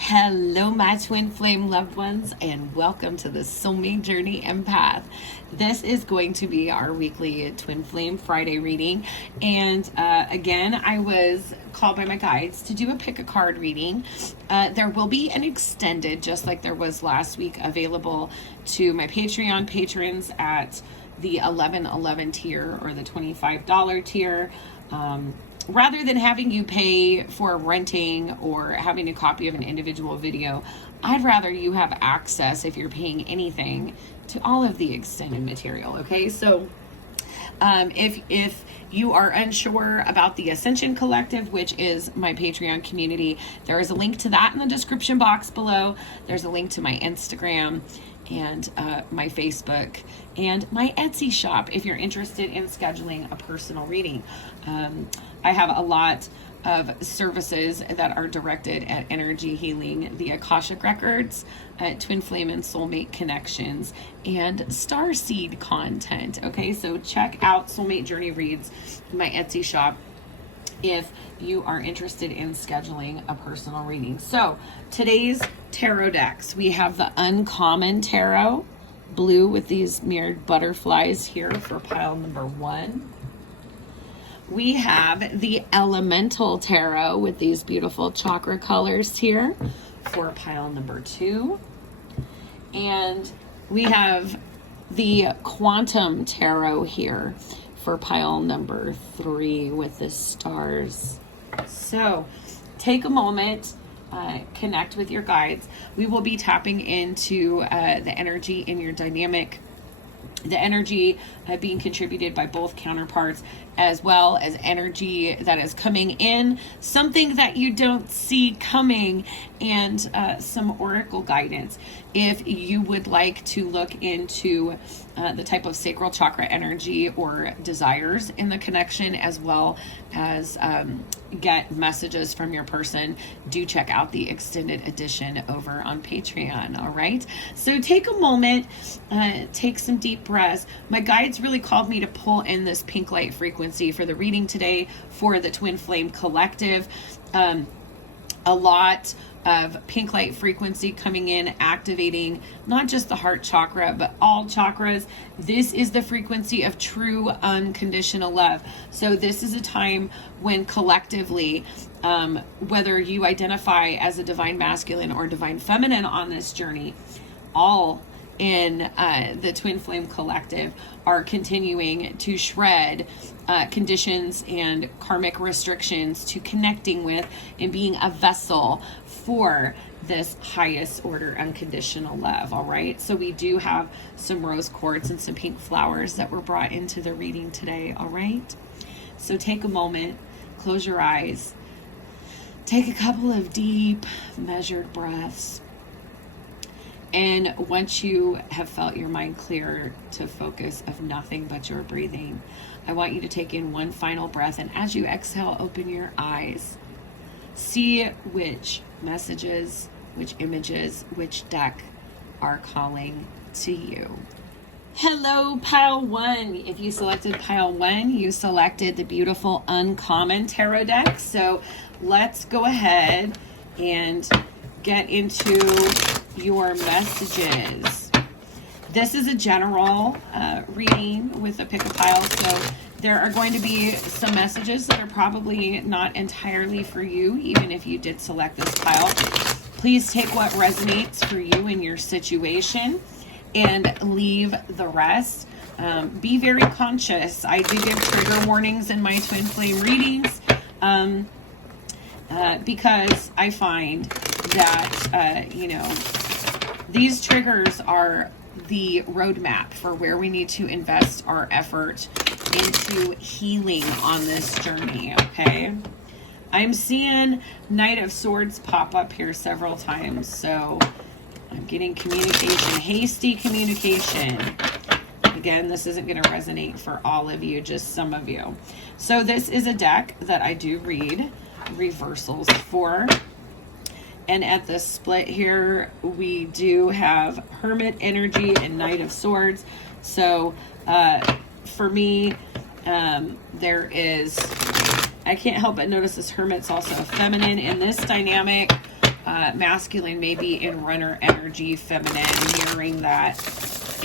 Hello, my twin flame loved ones, and welcome to the Soulmate Journey Empath. This is going to be our weekly Twin Flame Friday reading. And again, I was called by my guides to do a pick a card reading. There will be an extended, just like there was last week, available to my Patreon patrons at the $11.11 tier or the $25 tier. Rather than having you pay for renting or having a copy of an individual video, I'd rather you have access, if you're paying anything, to all of the extended material. Okay, so if you are unsure about the Ascension Collective, which is my Patreon community, there is a link to that in the description box below. There's a link to my Instagram and my Facebook and my Etsy shop if you're interested in scheduling a personal reading. I have a lot of services that are directed at energy healing, the Akashic Records, Twin Flame and Soulmate connections, and Starseed content. Okay, so check out Soulmate Journey Reads, my Etsy shop, if you are interested in scheduling a personal reading. So today's tarot decks, we have the Uncommon Tarot, blue with these mirrored butterflies here for pile number 1. We have the Elemental Tarot with these beautiful chakra colors here for pile number 2. And we have the Quantum Tarot here for pile number 3 with the stars. So take a moment, connect with your guides. We will be tapping into the energy in your dynamic, the energy being contributed by both counterparts, as well as energy that is coming in, something that you don't see coming, and some oracle guidance. If you would like to look into the type of sacral chakra energy or desires in the connection, as well as get messages from your person, do check out the extended edition over on Patreon. All right, so take a moment, take some deep breaths. My guides really called me to pull in this pink light frequency for the reading today for the Twin Flame Collective. A lot of pink light frequency coming in, activating not just the heart chakra, but all chakras. This is the frequency of true unconditional love. So this is a time when collectively, whether you identify as a divine masculine or divine feminine on this journey, all in the Twin Flame Collective are continuing to shred conditions and karmic restrictions to connecting with and being a vessel for this highest order unconditional love. All right, so we do have some rose quartz and some pink flowers that were brought into the reading today. All right, so take a moment, close your eyes, take a couple of deep measured breaths. And once you have felt your mind clear to focus of nothing but your breathing, I want you to take in one final breath. And as you exhale, open your eyes. See which messages, which images, which deck are calling to you. Hello, pile 1. If you selected pile 1, you selected the beautiful Uncommon Tarot deck. So let's go ahead and get into your messages. This is a general reading with a pick a pile, so there are going to be some messages that are probably not entirely for you, even if you did select this pile. Please take what resonates for you in your situation and leave the rest. Be very conscious. I do give trigger warnings in my Twin Flame readings because I find that these triggers are the roadmap for where we need to invest our effort into healing on this journey. Okay, I'm seeing Knight of Swords pop up here several times, so I'm getting communication, hasty communication. Again, this isn't going to resonate for all of you, just some of you. So this is a deck that I do read reversals for. And at the split here, we do have Hermit energy and Knight of Swords. So for me, there is, I can't help but notice this Hermit's also a feminine in this dynamic. masculine may be in runner energy, feminine, mirroring that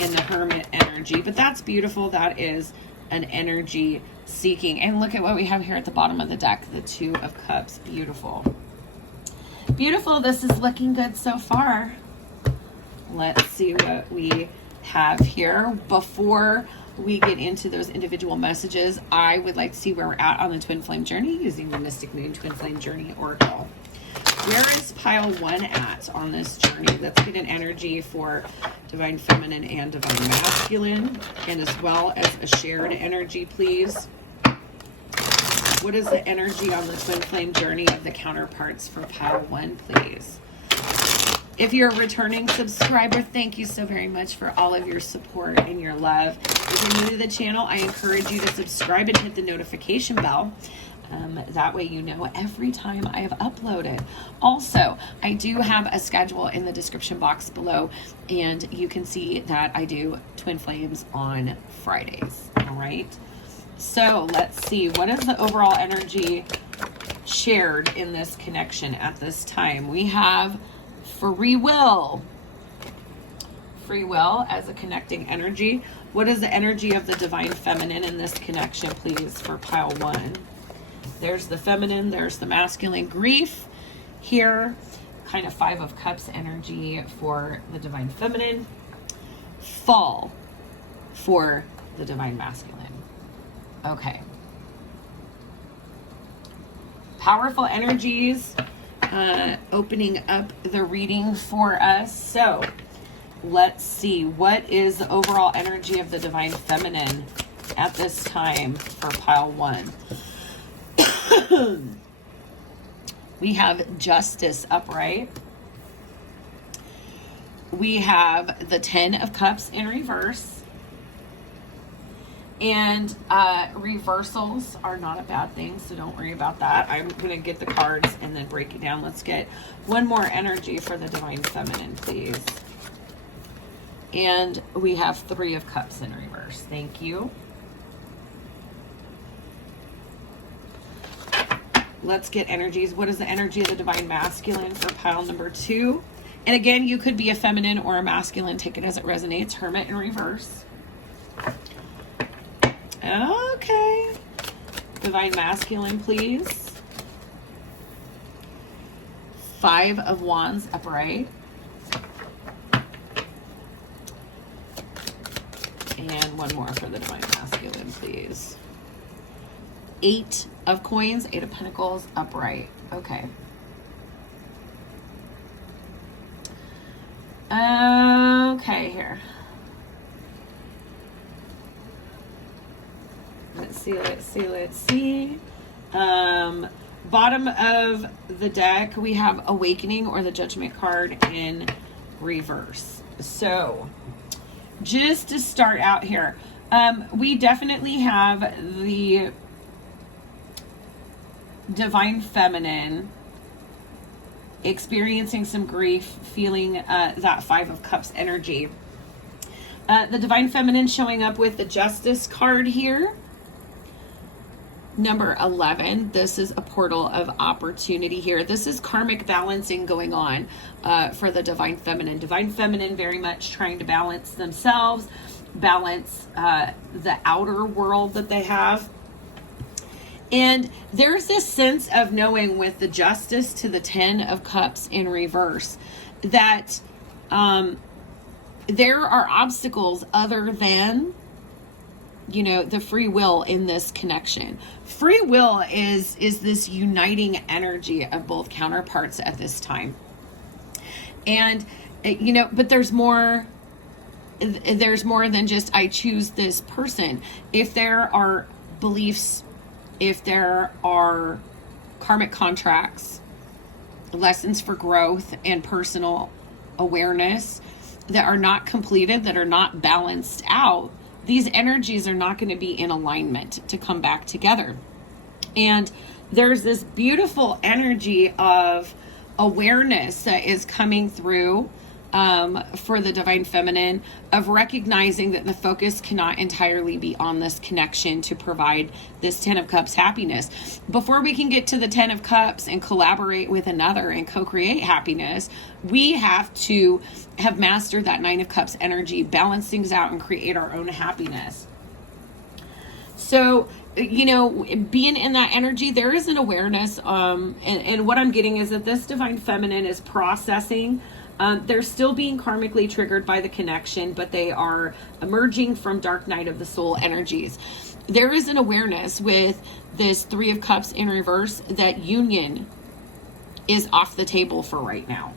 in the hermit energy. But that's beautiful. That is an energy seeking. And look at what we have here at the bottom of the deck, the Two of Cups. Beautiful. Beautiful. This is looking good so far. Let's see what we have here. Before we get into those individual messages, I would like to see where we're at on the Twin Flame journey using the Mystic Moon Twin Flame Journey Oracle. Where is pile 1 at on this journey? Let's get an energy for Divine Feminine and Divine Masculine, and as well as a shared energy, please. What is the energy on the Twin Flame journey of the counterparts for pile 1, please? If you're a returning subscriber, thank you so very much for all of your support and your love. If you're new to the channel, I encourage you to subscribe and hit the notification bell. That way you know every time I have uploaded. Also, I do have a schedule in the description box below, and you can see that I do Twin Flames on Fridays. All right. So let's see, what is the overall energy shared in this connection at this time? We have free will. Free will as a connecting energy. What is the energy of the Divine Feminine in this connection, please, for pile 1? There's the feminine, there's the masculine. Grief here, kind of 5 of Cups energy for the Divine Feminine. Fall for the Divine Masculine. Okay. Powerful energies opening up the reading for us. So let's see, what is the overall energy of the Divine Feminine at this time for pile 1? We have Justice upright. We have the 10 of Cups in reverse. And reversals are not a bad thing, so don't worry about that. I'm going to get the cards and then break it down. Let's get one more energy for the Divine Feminine, please. And we have 3 of Cups in reverse. Thank you. Let's get energies. What is the energy of the Divine Masculine for pile number 2? And again, you could be a feminine or a masculine. Take it as it resonates. Hermit in reverse. Okay. Divine Masculine, please. 5 of Wands upright. And one more for the Divine Masculine, please. 8 of Coins, 8 of Pentacles upright. Okay. Okay, here. Let's see. Bottom of the deck, we have Awakening or the Judgment card in reverse. So, just to start out here, we definitely have the Divine Feminine experiencing some grief, feeling that 5 of Cups energy. The Divine Feminine showing up with the Justice card here. Number 11, this is a portal of opportunity here. This is karmic balancing going on for the Divine Feminine. Divine Feminine very much trying to balance themselves, balance the outer world that they have. And there's this sense of knowing with the Justice to the 10 of Cups in reverse that there are obstacles other than, you know, the free will in this connection. Free will is this uniting energy of both counterparts at this time. And, you know, but there's more than just I choose this person. If there are beliefs, if there are karmic contracts, lessons for growth and personal awareness that are not completed, that are not balanced out, these energies are not going to be in alignment to come back together. And there's this beautiful energy of awareness that is coming through for the divine feminine, of recognizing that the focus cannot entirely be on this connection to provide this 10 of Cups happiness. Before we can get to the 10 of Cups and collaborate with another and co-create happiness, we have to have mastered that 9 of Cups energy, balance things out, and create our own happiness. So, being in that energy, there is an awareness, and what I'm getting is that this divine feminine is processing. They're still being karmically triggered by the connection, but they are emerging from dark night of the soul energies. There is an awareness with this 3 of Cups in reverse that union is off the table for right now.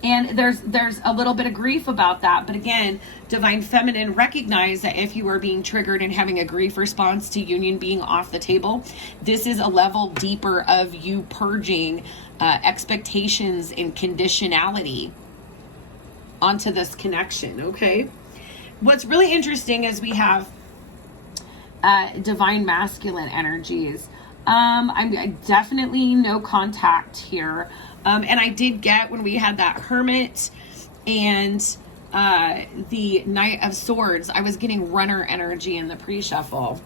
And there's a little bit of grief about that. But again, divine feminine, recognize that if you are being triggered and having a grief response to union being off the table, this is a level deeper of you purging expectations and conditionality onto this connection. Okay. What's really interesting is we have divine masculine energies. I'm definitely no contact here. And I did get, when we had that Hermit and the Knight of Swords, I was getting runner energy in the pre-shuffle.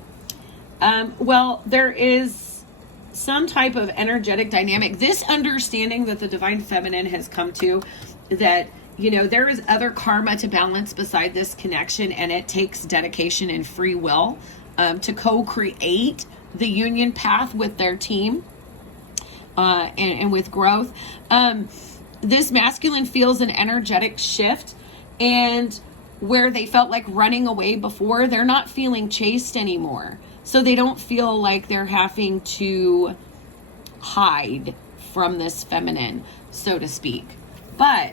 Well, there is some type of energetic dynamic. This understanding that the divine feminine has come to, that, there is other karma to balance beside this connection, and it takes dedication and free will to co-create the union path with their team. And with growth, this masculine feels an energetic shift, and where they felt like running away before, they're not feeling chased anymore. So they don't feel like they're having to hide from this feminine, so to speak. But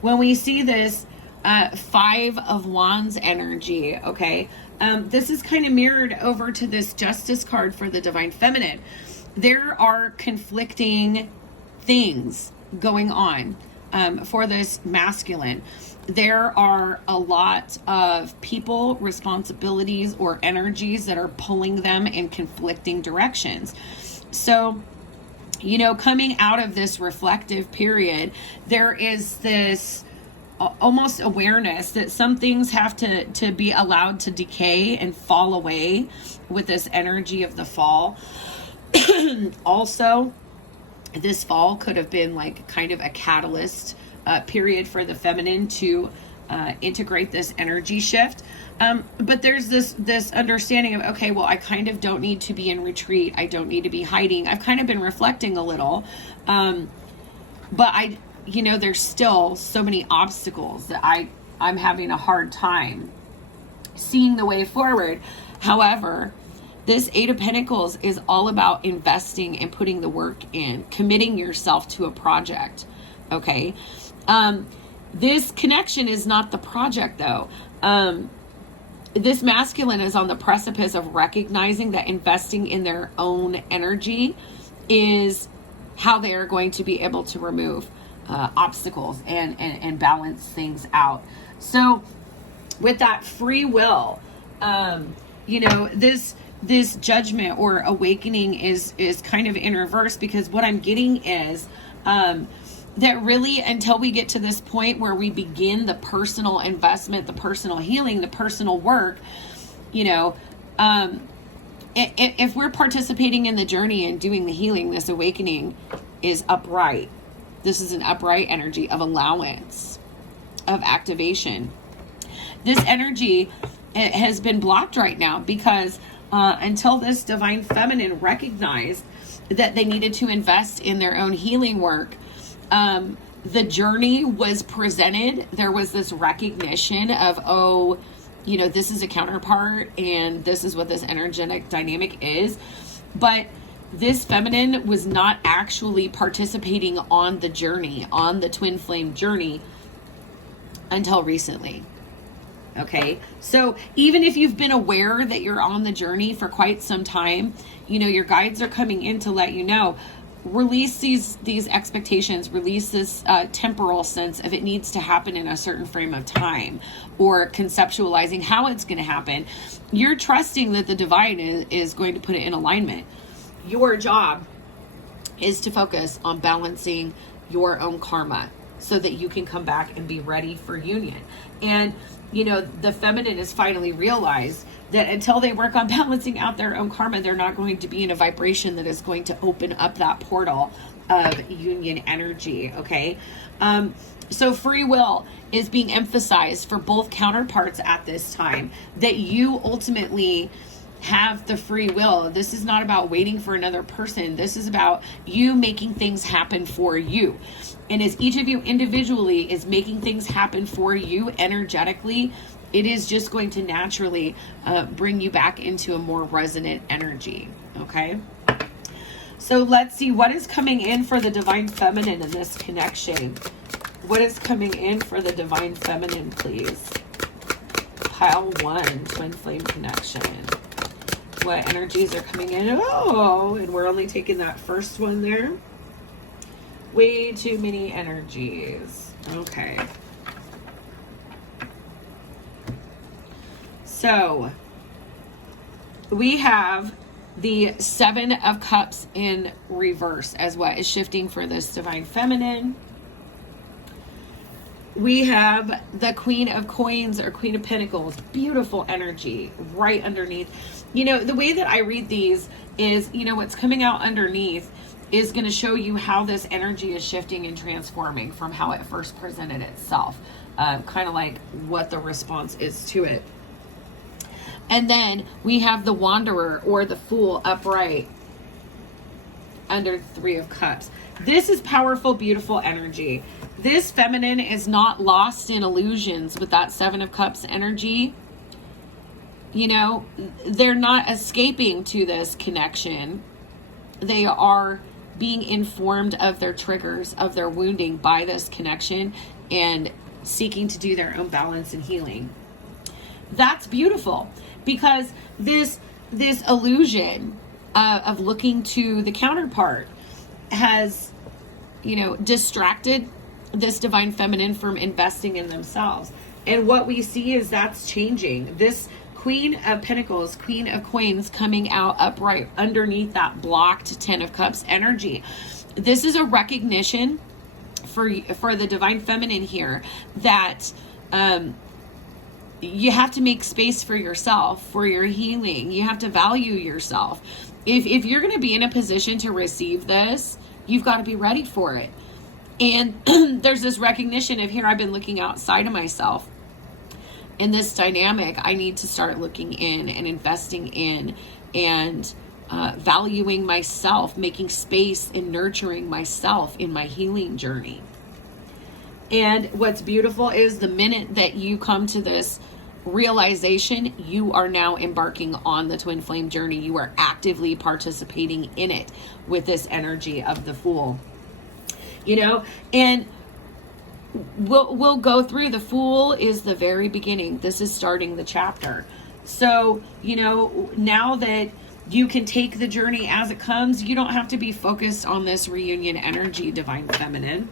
when we see this 5 of Wands energy, okay, this is kind of mirrored over to this Justice card for the divine feminine. There are conflicting things going on for this masculine. There are a lot of people, responsibilities, or energies that are pulling them in conflicting directions. So, coming out of this reflective period, there is this almost awareness that some things have to be allowed to decay and fall away with this energy of the fall. Also, this fall could have been like kind of a catalyst period for the feminine to integrate this energy shift. But there's this understanding of, okay, well, I kind of don't need to be in retreat. I don't need to be hiding. I've kind of been reflecting a little. But there's still so many obstacles that I'm having a hard time seeing the way forward. However, this 8 of Pentacles is all about investing and putting the work in, committing yourself to a project. Okay. This connection is not the project though. This masculine is on the precipice of recognizing that investing in their own energy is how they are going to be able to remove obstacles and balance things out. So with that free will, this judgment or awakening is kind of in reverse, because what I'm getting is that really, until we get to this point where we begin the personal investment, the personal healing, the personal work, if we're participating in the journey and doing the healing, this awakening is upright. This is an upright energy of allowance, of activation. This energy, it has been blocked right now because until this divine feminine recognized that they needed to invest in their own healing work, the journey was presented. There was this recognition of, this is a counterpart and this is what this energetic dynamic is. But this feminine was not actually participating on the journey, on the twin flame journey, until recently. Okay, so even if you've been aware that you're on the journey for quite some time, your guides are coming in to let you know, release these expectations, release this temporal sense of it needs to happen in a certain frame of time, or conceptualizing how it's going to happen. You're trusting that the divine is going to put it in alignment. Your job is to focus on balancing your own karma. so that you can come back and be ready for union. And, you know, the feminine has finally realized that until they work on balancing out their own karma, they're not going to be in a vibration that is going to open up that portal of union energy, okay? So free will is being emphasized for both counterparts at this time, that you ultimately have the free will. This is not about waiting for another person. This is about you making things happen for you. And as each of you individually is making things happen for you energetically, it is just going to naturally bring you back into a more resonant energy, okay? So let's see what is coming in for the divine feminine in this connection. What is coming in for the divine feminine, please? Pile 1, twin flame connection. What energies are coming in? Oh, and we're only taking that first one there. Way too many energies. Okay. So we have the 7 of Cups in reverse as what is shifting for this divine feminine. We have the Queen of Coins or Queen of Pentacles. Beautiful energy right underneath. You know, the way that I read these is, you know, what's coming out underneath is going to show you how this energy is shifting and transforming from how it first presented itself. Kind of like what the response is to it. And then we have the Wanderer or the Fool upright under 3 of Cups. This is powerful, beautiful energy. This feminine is not lost in illusions with that 7 of Cups energy. You know, they're not escaping to this connection. They are being informed of their triggers, of their wounding by this connection, and seeking to do their own balance and healing. That's beautiful, because this illusion of looking to the counterpart has, you know, distracted this divine feminine from investing in themselves. And what we see is that's changing. This Queen of Pentacles, Queen of Coins coming out upright underneath that blocked 10 of Cups energy. This is a recognition for the divine feminine here that you have to make space for yourself, for your healing. You have to value yourself. If you're going to be in a position to receive this, you've got to be ready for it. And there's this recognition of, here, I've been looking outside of myself. In this dynamic, I need to start looking in and investing in and valuing myself, making space and nurturing myself in my healing journey. And what's beautiful is the minute that you come to this realization, you are now embarking on the twin flame journey. You are actively participating in it with this energy of the Fool. You know, and we'll go through. The Fool is the very beginning. This is starting the chapter. So, you know, now that you can take the journey as it comes, you don't have to be focused on this reunion energy, divine feminine.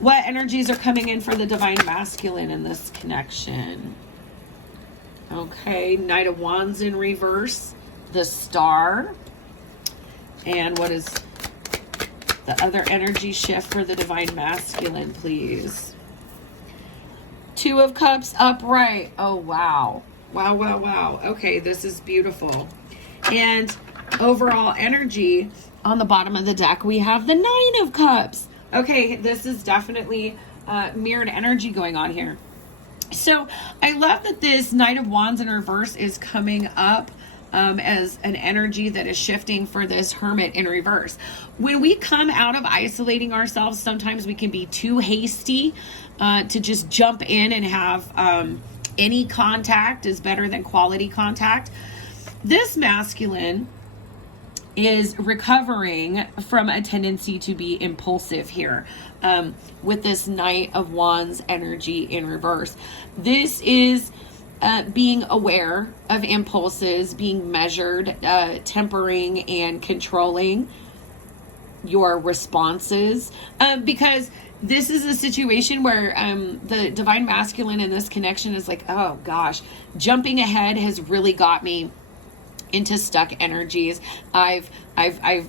What energies are coming in for the divine masculine in this connection? Okay, Knight of Wands in reverse, the Star. And what is the other energy shift for the divine masculine, please? 2 of Cups upright. Oh, wow. Wow, wow, wow. Okay, this is beautiful. And overall energy on the bottom of the deck, we have the 9 of Cups. Okay, this is definitely mirrored energy going on here. So I love that this Knight of Wands in reverse is coming up as an energy that is shifting for this Hermit in reverse. When we come out of isolating ourselves, sometimes we can be too hasty to just jump in and have any contact is better than quality contact. This masculine is recovering from a tendency to be impulsive here with this Knight of Wands energy in reverse. This is being aware of impulses, being measured, tempering and controlling your responses, because this is a situation where the divine masculine in this connection is like, oh gosh, jumping ahead has really got me. into stuck energies. I've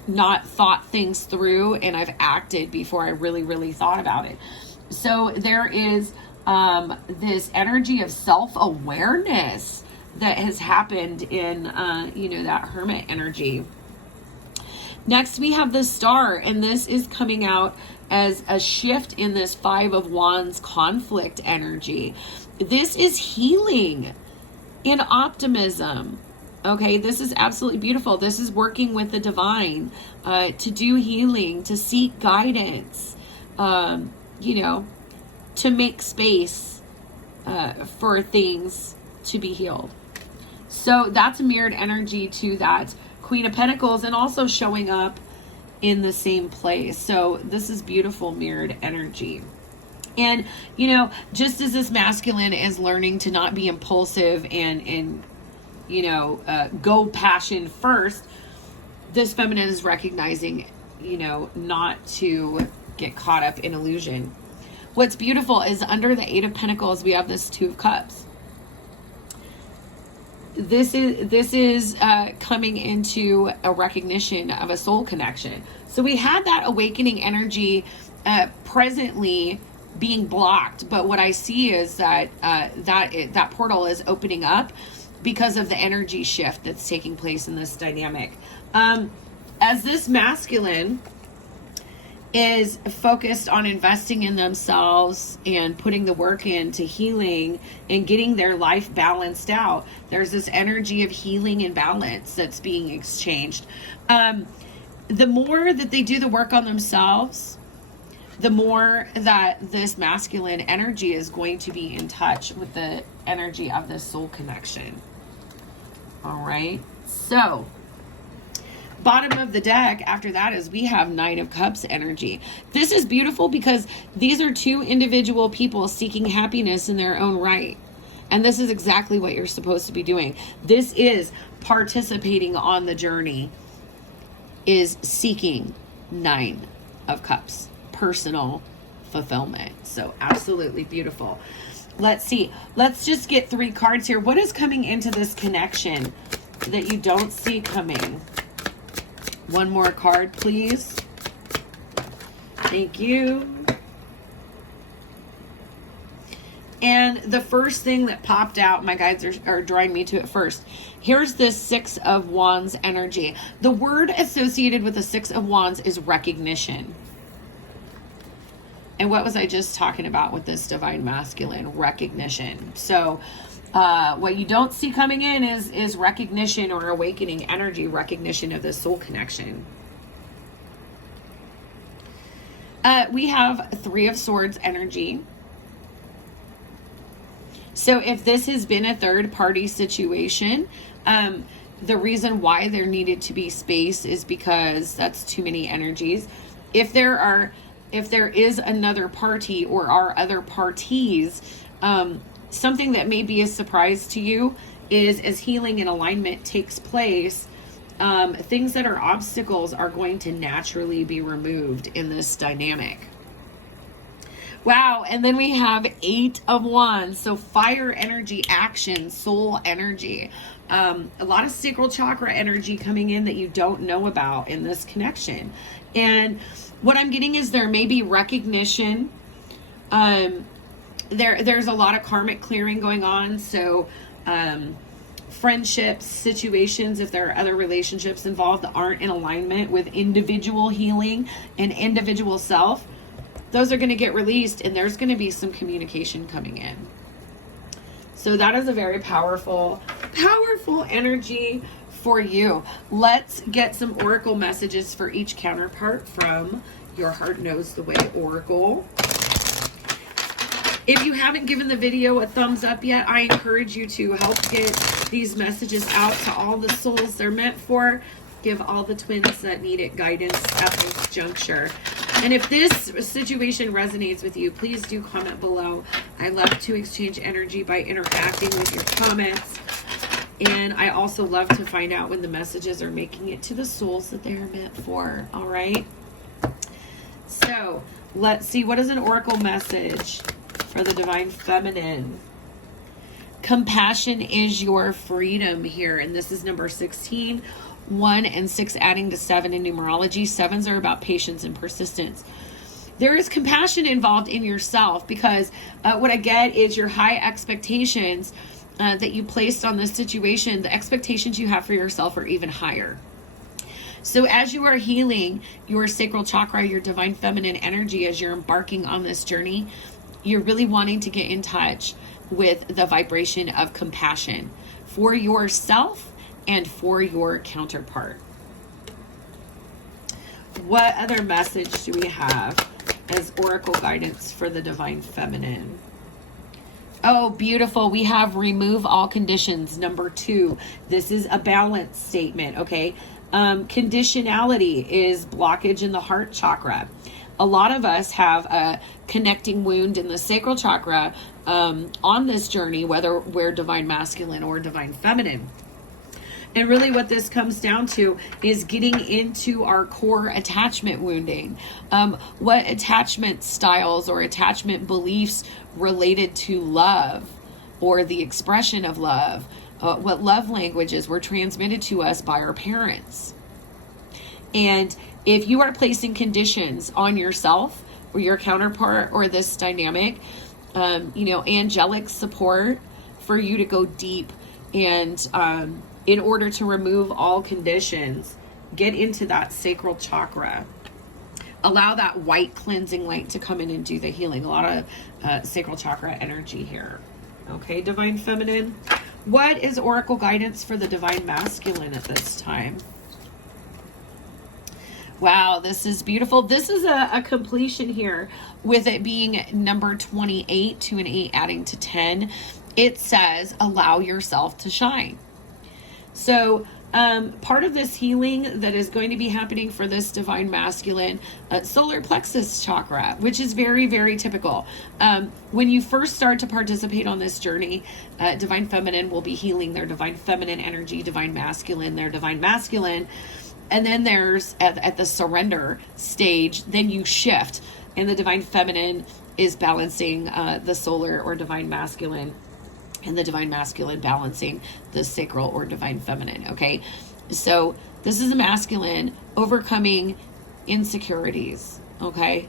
not thought things through, and I've acted before I really thought about it. So there is this energy of self-awareness that has happened in that Hermit energy. Next, we have the Star, and this is coming out as a shift in this Five of Wands conflict energy. This is healing and optimism. Okay, this is absolutely beautiful. This is working with the divine to do healing, to seek guidance, to make space for things to be healed. So that's a mirrored energy to that Queen of Pentacles, and also showing up in the same place. So this is beautiful mirrored energy. And, just as this masculine is learning to not be impulsive and go passion first, this feminine is recognizing, not to get caught up in illusion. What's beautiful is under the Eight of Pentacles, we have this Two of Cups. This is coming into a recognition of a soul connection. So we had that awakening energy presently being blocked, but what I see is that that portal is opening up because of the energy shift that's taking place in this dynamic. As this masculine is focused on investing in themselves and putting the work into healing and getting their life balanced out, there's this energy of healing and balance that's being exchanged. The more that they do the work on themselves, the more that this masculine energy is going to be in touch with the energy of the soul connection. All right, so bottom of the deck after that is we have Nine of Cups energy. This is beautiful because these are two individual people seeking happiness in their own right. And this is exactly what you're supposed to be doing. This is participating on the journey, is seeking Nine of Cups, personal fulfillment. So absolutely beautiful. Let's see. Let's just get 3 cards here. What is coming into this connection that you don't see coming? One more card, please. Thank you. And the first thing that popped out, my guides are drawing me to it first. Here's this Six of Wands energy. The word associated with the Six of Wands is recognition. And what was I just talking about with this divine masculine? Recognition. So what you don't see coming in is recognition or awakening energy, recognition of the soul connection. We have Three of Swords energy. So if this has been a third party situation, the reason why there needed to be space is because that's too many energies. If there is another party or are other parties, something that may be a surprise to you is as healing and alignment takes place, things that are obstacles are going to naturally be removed in this dynamic. Wow, and then we have Eight of Wands. So fire energy, action, soul energy. A lot of sacral chakra energy coming in that you don't know about in this connection. And what I'm getting is there may be recognition. There's a lot of karmic clearing going on. So friendships, situations, if there are other relationships involved that aren't in alignment with individual healing and individual self, those are going to get released, and there's going to be some communication coming in. So that is a very powerful energy for you. Let's get some oracle messages for each counterpart from Your Heart Knows the Way Oracle. If you haven't given the video a thumbs up yet, I encourage you to help get these messages out to all the souls they're meant for. Give all the twins that need it guidance at this juncture. And if this situation resonates with you, please do comment below. I love to exchange energy by interacting with your comments. And I also love to find out when the messages are making it to the souls that they are meant for. All right. So let's see. What is an oracle message for the divine feminine? Compassion is your freedom here. And this is number 16. 1 and 6 adding to 7 in numerology. 7s are about patience and persistence. There is compassion involved in yourself because what I get is your high expectations that you placed on this situation. The expectations you have for yourself are even higher. So as you are healing your sacral chakra, your divine feminine energy, as you're embarking on this journey, you're really wanting to get in touch with the vibration of compassion for yourself and for your counterpart. What other message do we have as oracle guidance for the divine feminine? Oh, beautiful. We have remove all conditions, number 2. This is a balance statement, okay? Conditionality is blockage in the heart chakra. A lot of us have a connecting wound in the sacral chakra on this journey, whether we're divine masculine or divine feminine. And really what this comes down to is getting into our core attachment wounding. What attachment styles or attachment beliefs related to love or the expression of love, what love languages were transmitted to us by our parents. And if you are placing conditions on yourself or your counterpart or this dynamic, angelic support for you to go deep and in order to remove all conditions, get into that sacral chakra. Allow that white cleansing light to come in and do the healing. A lot of sacral chakra energy here. Okay, divine feminine. What is oracle guidance for the divine masculine at this time? Wow, this is beautiful. This is a completion here with it being number 28, 2 and 8 adding to 10. It says, allow yourself to shine. So part of this healing that is going to be happening for this divine masculine, solar plexus chakra, which is very, very typical. When you first start to participate on this journey, divine feminine will be healing their divine feminine energy, divine masculine, their divine masculine. And then there's at the surrender stage, then you shift and the divine feminine is balancing the solar or divine masculine, and the divine masculine balancing the sacral or divine feminine. Okay, so this is a masculine overcoming insecurities. Okay,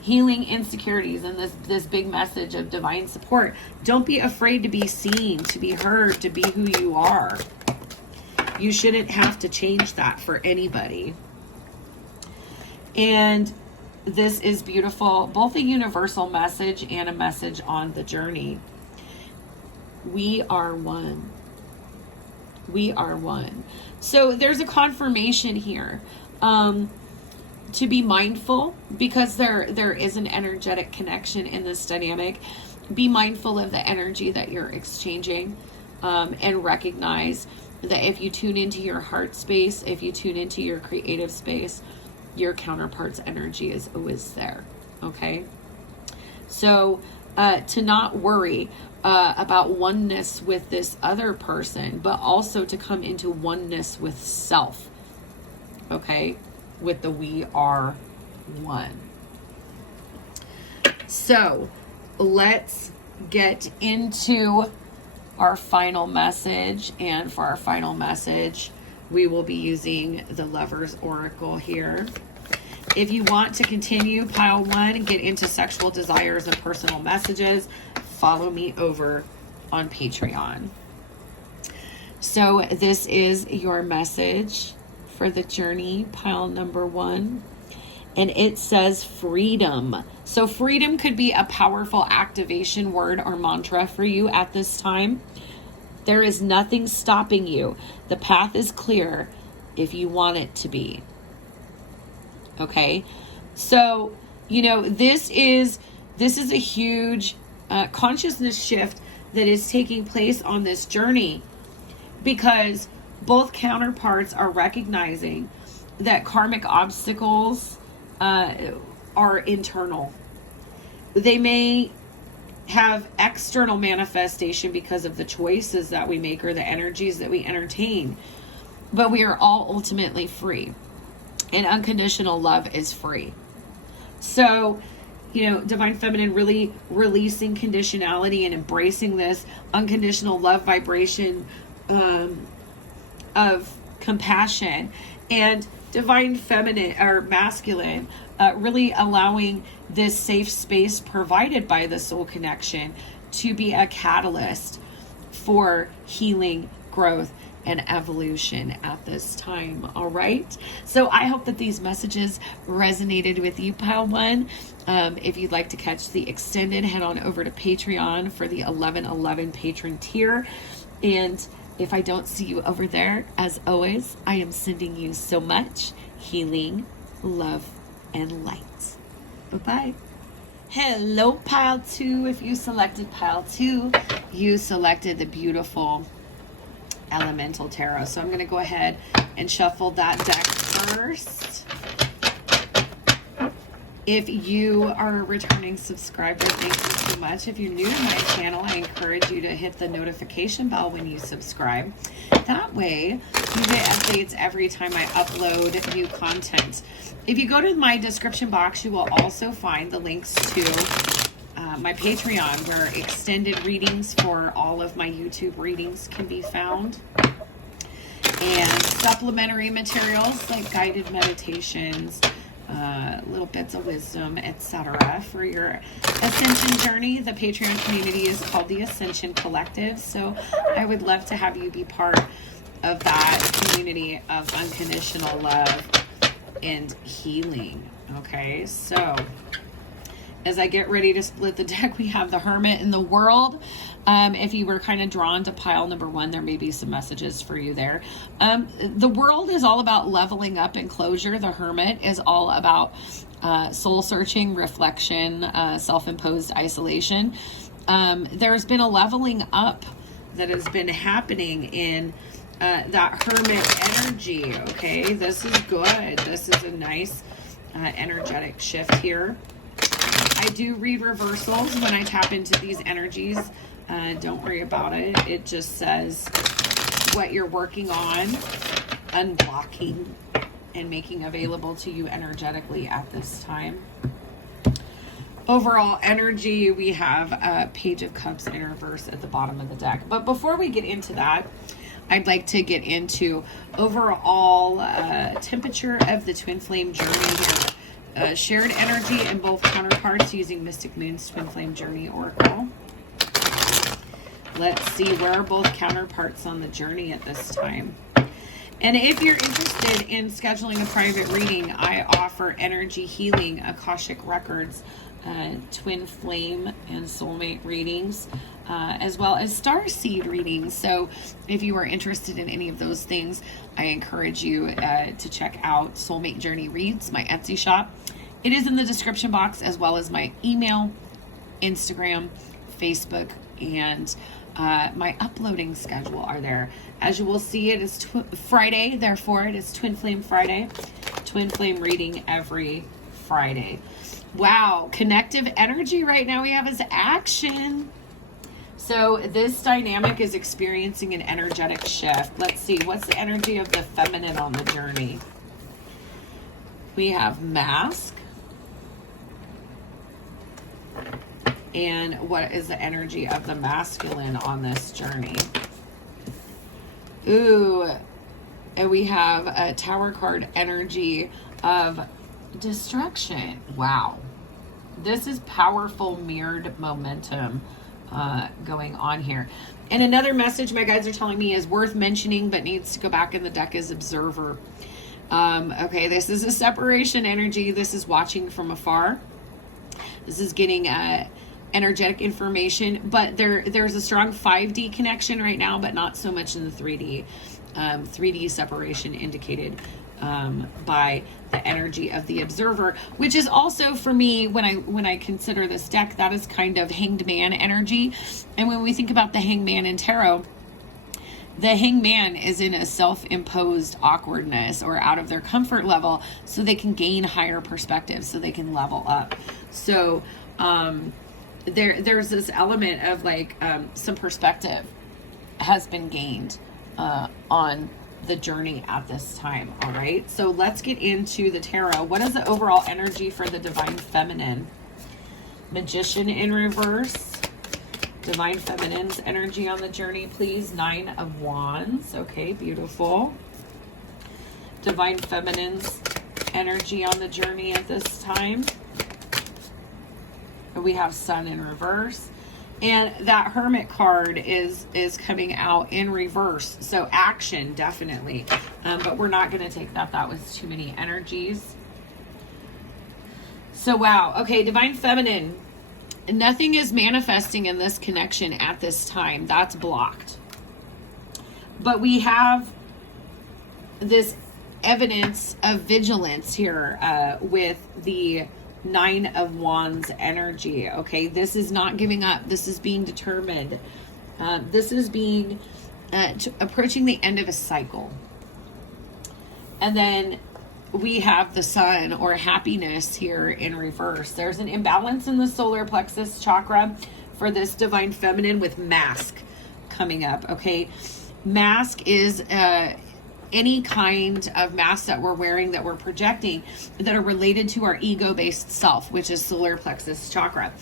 healing insecurities, and this big message of divine support. Don't be afraid to be seen, to be heard, to be who you are. You shouldn't have to change that for anybody. And this is beautiful, both a universal message and a message on the journey. We are one. We are one. So there's a confirmation here to be mindful, because there is an energetic connection in this dynamic. Be mindful of the energy that you're exchanging, and recognize that if you tune into your heart space, if you tune into your creative space, your counterpart's energy is always there. Okay? So to not worry about oneness with this other person, but also to come into oneness with self. Okay? With the we are one. So let's get into our final message. And for our final message, we will be using the Lover's Oracle here. If you want to continue pile 1 and get into sexual desires and personal messages, follow me over on Patreon. So this is your message for the journey, pile number 1. And it says freedom. So freedom could be a powerful activation word or mantra for you at this time. There is nothing stopping you. The path is clear if you want it to be. Okay? So, this is a huge consciousness shift that is taking place on this journey, because both counterparts are recognizing that karmic obstacles are internal. They may have external manifestation because of the choices that we make or the energies that we entertain, but we are all ultimately free, and unconditional love is free. So Divine Feminine really releasing conditionality and embracing this unconditional love vibration of compassion. And Divine Feminine or Masculine really allowing this safe space provided by the soul connection to be a catalyst for healing, growth, and evolution at this time. All right. So I hope that these messages resonated with you, Pile One. If you'd like to catch the extended, head on over to Patreon for the 1111 patron tier. And if I don't see you over there, as always, I am sending you so much healing, love, and light. Bye-bye. Hello, Pile 2. If you selected Pile 2, you selected the beautiful Elemental Tarot. So I'm going to go ahead and shuffle that deck first. If you are a returning subscriber, thank you so much. If you're new to my channel, I encourage you to hit the notification bell when you subscribe. That way, you get updates every time I upload new content. If you go to my description box, you will also find the links to my Patreon, where extended readings for all of my YouTube readings can be found, and supplementary materials like guided meditations, little bits of wisdom, etc. for your ascension journey. The Patreon community is called the Ascension Collective, so I would love to have you be part of that community of unconditional love and healing. Okay, so as I get ready to split the deck, we have the Hermit in the World. If you were kind of drawn to pile number 1, there may be some messages for you there. The World is all about leveling up and closure. The Hermit is all about soul searching, reflection, self-imposed isolation. There's been a leveling up that has been happening in that Hermit energy. Okay, this is good. This is a nice energetic shift here. I do read reversals when I tap into these energies. Don't worry about it. It just says what you're working on, unblocking, and making available to you energetically at this time. Overall energy, we have a Page of Cups in reverse at the bottom of the deck. But before we get into that, I'd like to get into overall temperature of the twin flame journey here. Shared energy in both counterparts using Mystic Moon's Twin Flame Journey Oracle. Let's see, where are both counterparts on the journey at this time? And if you're interested in scheduling a private reading, I offer energy healing, Akashic Records, twin flame and soulmate readings, as well as starseed readings. So if you are interested in any of those things, I encourage you to check out Soulmate Journey Reads, my Etsy shop. It is in the description box, as well as my email, Instagram, Facebook, and my uploading schedule are there. As you will see, it is Friday, therefore it is Twin Flame Friday. Twin Flame reading every Friday. Wow, connective energy right now we have is action. So this dynamic is experiencing an energetic shift. Let's see, what's the energy of the feminine on the journey? We have Mask. And what is the energy of the masculine on this journey? Ooh, and we have a Tower card energy of destruction. Wow. This is powerful mirrored momentum going on here. And another message my guides are telling me is worth mentioning, but needs to go back in the deck, is Observer. Okay, this is a separation energy. This is watching from afar. This is getting energetic information, but there's a strong 5D connection right now, but not so much in the 3D. 3D separation indicated by the energy of the Observer, which is also, for me, when I consider this deck, that is kind of Hanged Man energy. And when we think about the Hangman in tarot, the hangman is in a self-imposed awkwardness or out of their comfort level so they can gain higher perspective, so they can level up. So there's this element of like some perspective has been gained on the journey at this time. All right, so let's get into the tarot. What is the overall energy for the divine feminine? Magician in reverse. Divine Feminine's energy on the journey, please. 9 of Wands. Okay, beautiful. Divine Feminine's energy on the journey at this time. We have Sun in reverse. And that Hermit card is coming out in reverse. So action, definitely. But we're not going to take that. That was too many energies. So, wow. Okay, Divine Feminine. Nothing is manifesting in this connection at this time. That's blocked. But we have this evidence of vigilance here with the 9 of Wands energy. Okay, this is not giving up. This is being determined. This is being approaching the end of a cycle. And then we have the Sun, or happiness, here in reverse. There's an imbalance in the solar plexus chakra for this Divine Feminine with mask coming up. Okay, mask is any kind of mask that we're wearing, that we're projecting, that are related to our ego-based self, which is solar plexus chakra.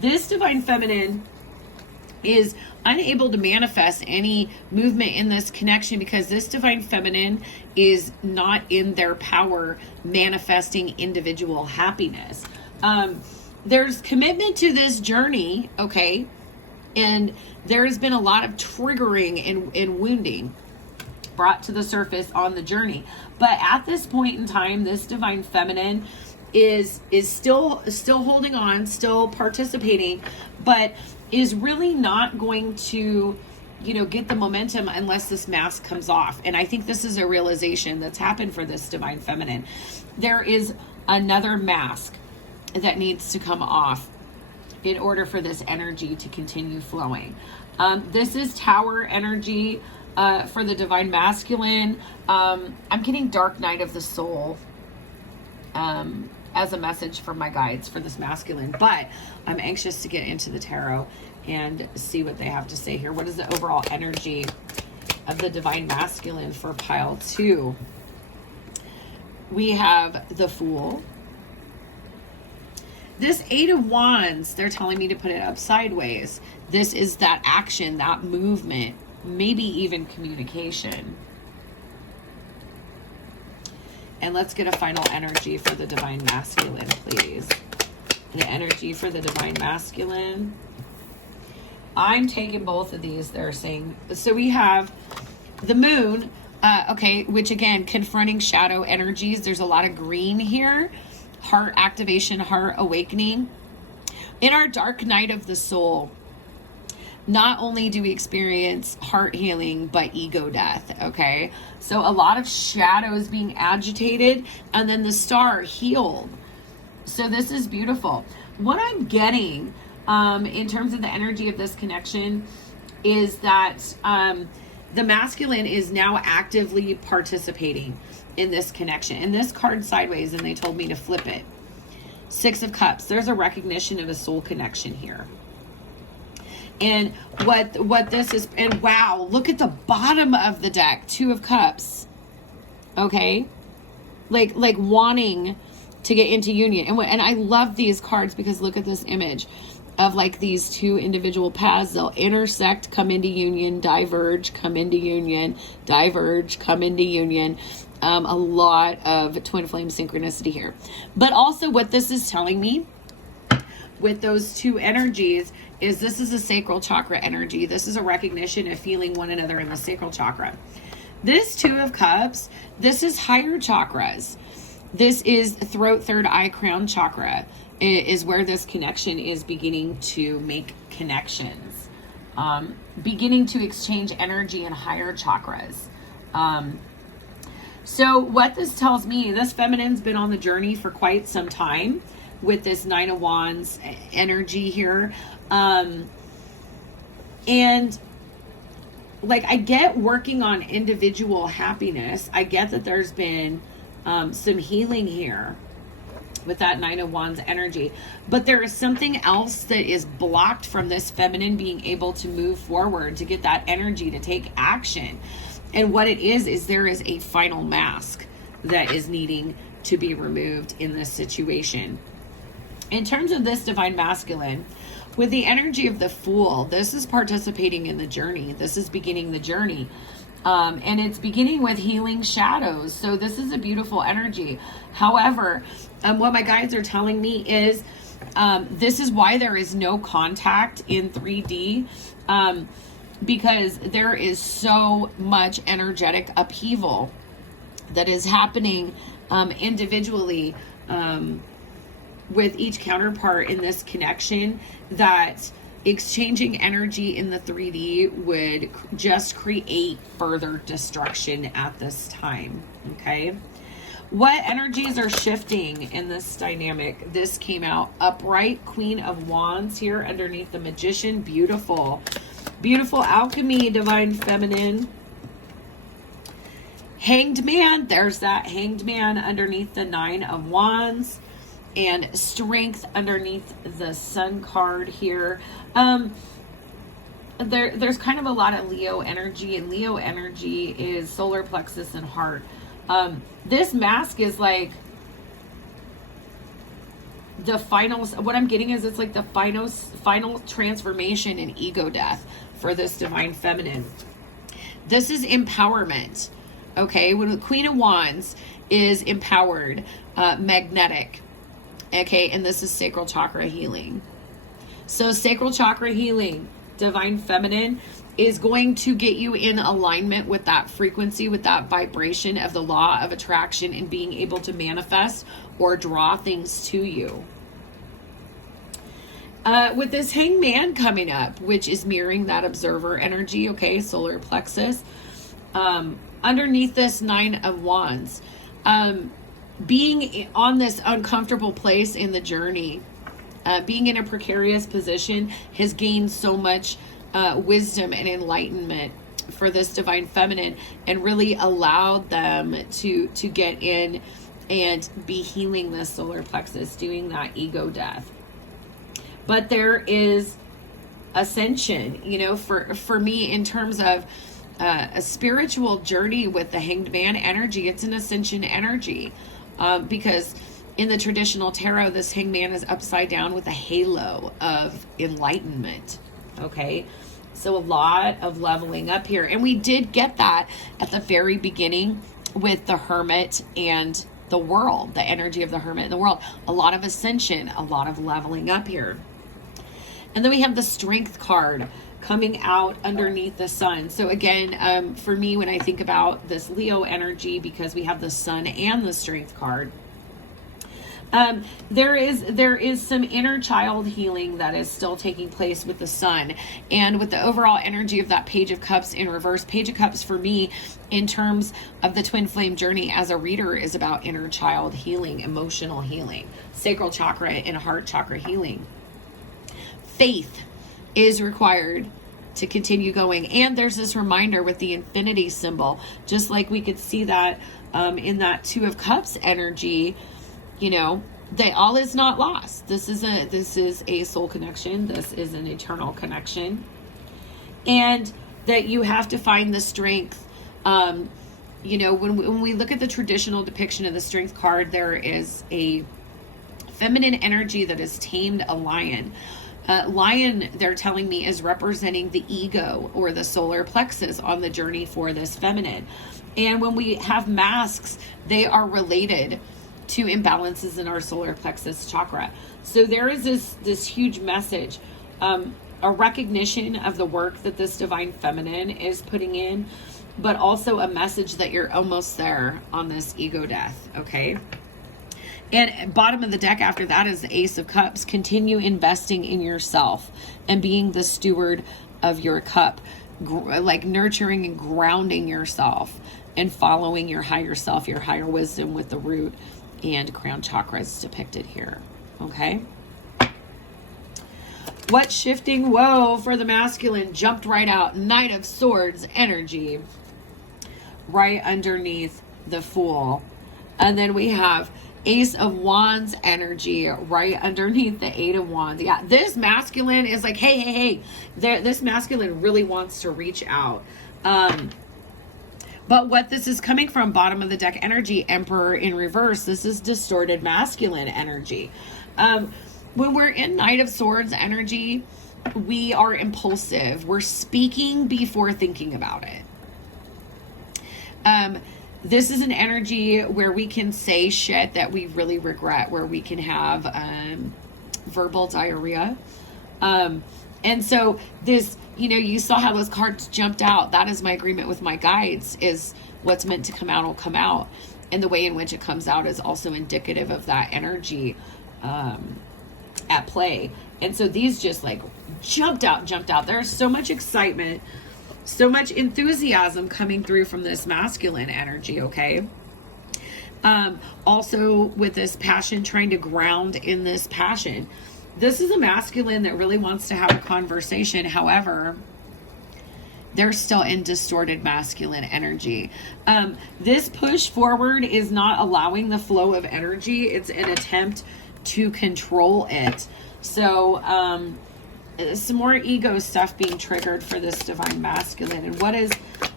This Divine Feminine is unable to manifest any movement in this connection because this Divine Feminine is not in their power manifesting individual happiness. There's commitment to this journey, okay? And there has been a lot of triggering and wounding brought to the surface on the journey. But at this point in time, this Divine Feminine is still holding on, still participating, but is really not going to, get the momentum unless this mask comes off. And I think this is a realization that's happened for this Divine Feminine. There is another mask that needs to come off in order for this energy to continue flowing. This is Tower energy for the Divine Masculine. I'm getting Dark Night of the Soul as a message from my guides for this masculine, but I'm anxious to get into the tarot and see what they have to say here. What is the overall energy of the Divine Masculine for pile 2? We have the Fool. This 8 of Wands, they're telling me to put it up sideways. This is that action, that movement, maybe even communication. And let's get a final energy for the Divine Masculine, please. The energy for the Divine Masculine. I'm taking both of these, they're saying. So we have the Moon, okay, which again, confronting shadow energies. There's a lot of green here. Heart activation, heart awakening. In our Dark Night of the Soul, not only do we experience heart healing, but ego death, okay? So a lot of shadows being agitated, and then the star healed. So this is beautiful. What I'm getting in terms of the energy of this connection is that the masculine is now actively participating in this connection. And this card sideways, and they told me to flip it. 6 of Cups. There's a recognition of a soul connection here. And what this is, and wow, look at the bottom of the deck, 2 of Cups. Okay? Like wanting to get into union. And I love these cards because look at this image of like these two individual paths. They'll intersect, come into union, diverge, come into union, diverge, come into union. A lot of twin flame synchronicity here. But also what this is telling me with those two energies is this is a sacral chakra energy. This is a recognition of feeling one another in the sacral chakra. This 2 of Cups, this is higher chakras. This is throat, third eye, crown chakra is where this connection is beginning to make connections. Beginning to exchange energy in higher chakras. So what this tells me, this feminine's been on the journey for quite some time with this 9 of Wands energy here. And like, I get working on individual happiness. I get that there's been some healing here with that 9 of Wands energy, but there is something else that is blocked from this feminine being able to move forward, to get that energy to take action. And what it is there is a final mask that is needing to be removed in this situation. In terms of this divine masculine, with the energy of the Fool, this is participating in the journey. This is beginning the journey. And it's beginning with healing shadows. So this is a beautiful energy. However, what my guides are telling me is this is why there is no contact in 3D, because there is so much energetic upheaval that is happening individually with each counterpart in this connection, that exchanging energy in the 3D would just create further destruction at this time. Okay. What energies are shifting in this dynamic? This came out upright, Queen of Wands here underneath the Magician. Beautiful, beautiful alchemy, divine feminine. Hanged Man, there's that Hanged Man underneath the Nine of Wands. And strength underneath the Sun card here. There's kind of a lot of Leo energy, and Leo energy is solar plexus and heart. This mask is like the final, what I'm getting is it's like the final transformation in ego death for this divine feminine. This is empowerment. Okay, when the Queen of Wands is empowered, magnetic. Okay, and this is sacral chakra healing. So sacral chakra healing, divine feminine, is going to get you in alignment with that frequency, with that vibration of the law of attraction, and being able to manifest or draw things to you. With this Hangman coming up, which is mirroring that observer energy, okay, solar plexus, underneath this Nine of Wands, being on this uncomfortable place in the journey, being in a precarious position, has gained so much wisdom and enlightenment for this divine feminine, and really allowed them to get in and be healing this solar plexus, doing that ego death. But there is ascension, you know, for me, in terms of a spiritual journey with the Hanged Man energy. It's an ascension energy. Because in the traditional tarot, this Hangman is upside down with a halo of enlightenment. Okay, so a lot of leveling up here. And we did get that at the very beginning with the Hermit and the World, the energy of the Hermit and the World. A lot of ascension, a lot of leveling up here. And then we have the Strength card coming out underneath the Sun. So again, for me, when I think about this Leo energy, because we have the Sun and the Strength card, there is some inner child healing that is still taking place with the Sun, and with the overall energy of that Page of Cups in reverse. Page of Cups for me, in terms of the twin flame journey as a reader, is about inner child healing, emotional healing, sacral chakra and heart chakra healing. Faith is required to continue going. And there's this reminder with the infinity symbol, just like we could see that in that Two of Cups energy, you know, that all is not lost. This is a soul connection. This is an eternal connection. And that you have to find the strength. You know, when we look at the traditional depiction of the Strength card, there is a feminine energy that has tamed a lion. Lion, they're telling me, is representing the ego or the solar plexus on the journey for this feminine. And when we have masks, they are related to imbalances in our solar plexus chakra. So there is this huge message, a recognition of the work that this divine feminine is putting in, but also a message that you're almost there on this ego death, okay? And bottom of the deck after that is the Ace of Cups. Continue investing in yourself and being the steward of your cup, like nurturing and grounding yourself and following your higher self, your higher wisdom, with the root and crown chakras depicted here. Okay. What's shifting? Whoa, for the masculine, jumped right out. Knight of Swords energy right underneath the Fool. And then we have Ace of Wands energy right underneath the Eight of Wands. Yeah, this masculine is like, hey. This masculine really wants to reach out. But what this is coming from, bottom of the deck energy, Emperor in reverse. This is distorted masculine energy. when we're in Knight of Swords energy, we are impulsive. We're speaking before thinking about it. This is an energy where we can say shit that we really regret, where we can have verbal diarrhea. And so this, you saw how those cards jumped out. That is my agreement with my guides, is what's meant to come out will come out. And the way in which it comes out is also indicative of that energy at play. And so these just like jumped out. There's so much excitement, so much enthusiasm coming through from this masculine energy, okay? Also with this passion, trying to ground in this passion. This is a masculine that really wants to have a conversation. However, they're still in distorted masculine energy. This push forward is not allowing the flow of energy. It's an attempt to control it. So some more ego stuff being triggered for this divine masculine. And what is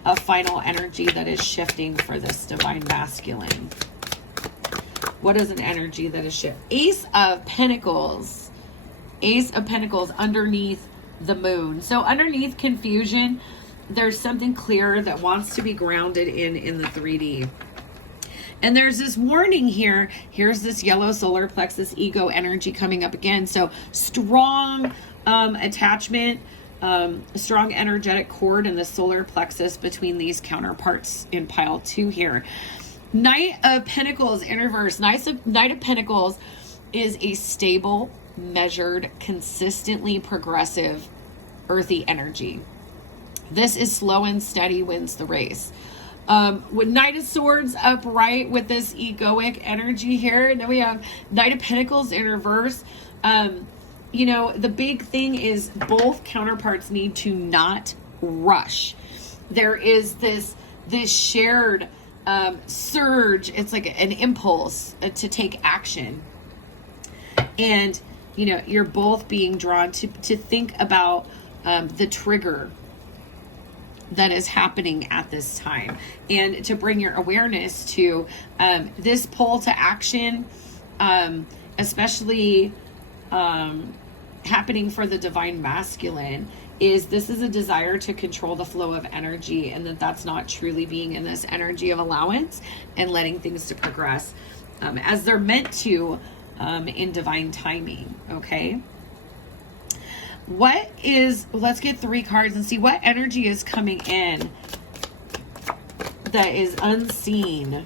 a final energy that is shifting for this divine masculine? What is an energy that is shifting? Ace of Pentacles. Ace of Pentacles underneath the moon. So underneath confusion, there's something clear that wants to be grounded in the 3D. And there's this warning here. Here's this yellow solar plexus ego energy coming up again. So strong attachment, strong energetic cord in the solar plexus between these counterparts in pile 2 here. Knight of Pentacles in reverse. Knight of Pentacles is a stable, measured, consistently progressive, earthy energy. This is slow and steady wins the race. With Knight of Swords upright with this egoic energy here, and then we have Knight of Pentacles in reverse. The big thing is both counterparts need to not rush. There is this shared surge. It's like an impulse to take action. And, you're both being drawn to think about the trigger that is happening at this time, and to bring your awareness to this pull to action, especially happening for the divine masculine. This is a desire to control the flow of energy, and that's not truly being in this energy of allowance and letting things to progress as they're meant to in divine timing. Okay. Let's get 3 cards and see what energy is coming in that is unseen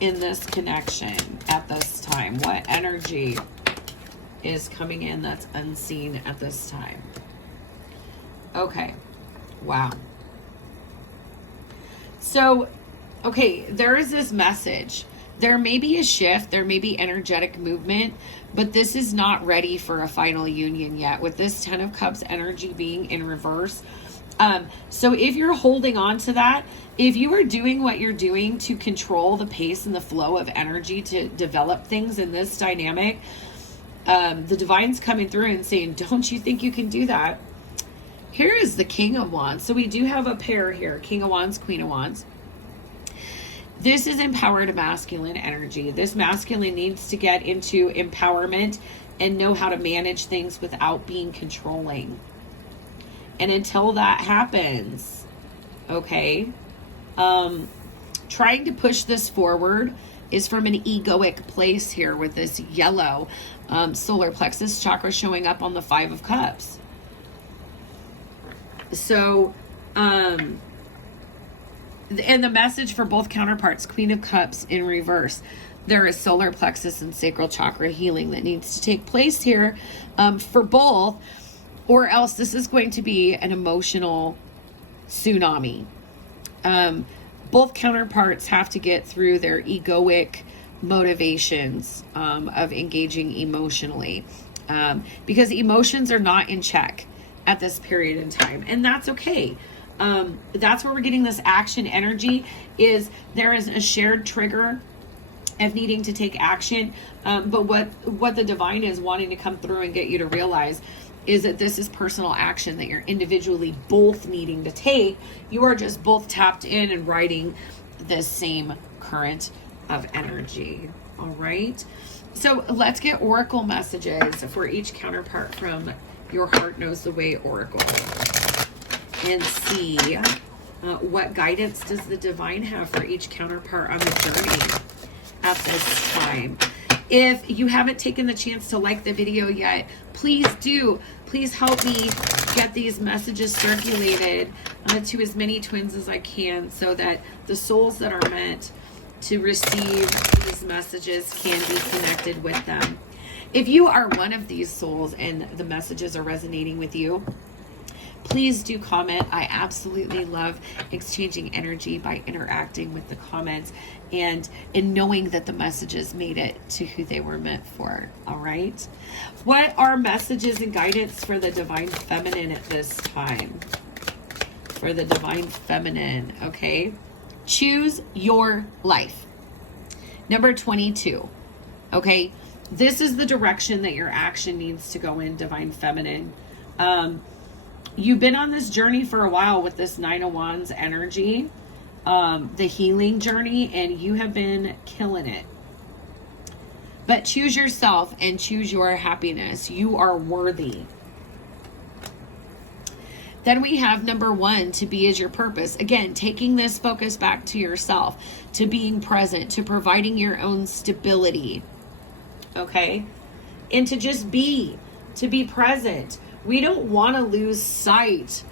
in this connection at this time. What energy is coming in that's unseen at this time? Okay. Wow. So, okay, there is this message. There may be a shift, there may be energetic movement, but this is not ready for a final union yet, with this 10 of Cups energy being in reverse. So if you're holding on to that, if you are doing what you're doing to control the pace and the flow of energy to develop things in this dynamic, the divine's coming through and saying, don't you think you can do that? Here is the King of Wands. So we do have a pair here, King of Wands, Queen of Wands. This is empowered masculine energy. This masculine needs to get into empowerment and know how to manage things without being controlling. And until that happens, okay, trying to push this forward is from an egoic place here with this yellow solar plexus chakra showing up on the 5 of Cups. So, and the message for both counterparts, Queen of Cups in reverse, there is solar plexus and sacral chakra healing that needs to take place here for both, or else this is going to be an emotional tsunami. Both counterparts have to get through their egoic motivations of engaging emotionally, because emotions are not in check at this period in time, and that's okay. That's where we're getting this action energy. Is there is a shared trigger of needing to take action, but what the divine is wanting to come through and get you to realize is that this is personal action that you're individually both needing to take. You are just both tapped in and riding the same current of energy. All right. So let's get oracle messages for each counterpart from Your Heart Knows the Way Oracle and see what guidance does the divine have for each counterpart on the journey at this time. If you haven't taken the chance to like the video yet, please do. Please help me get these messages circulated to as many twins as I can so that the souls that are meant to receive these messages can be connected with them. If you are one of these souls and the messages are resonating with you, please do comment. I absolutely love exchanging energy by interacting with the comments and in knowing that the messages made it to who they were meant for. All right. What are messages and guidance for the divine feminine at this time? For the divine feminine, okay? Choose your life. Number 22, okay? This is the direction that your action needs to go in, divine feminine. You've been on this journey for a while with this Nine of Wands energy, the healing journey, and you have been killing it. But choose yourself and choose your happiness. You are worthy. Then we have number 1, to be as your purpose. Again, taking this focus back to yourself, to being present, to providing your own stability. Okay? And to just be, to be present. We don't want to lose sight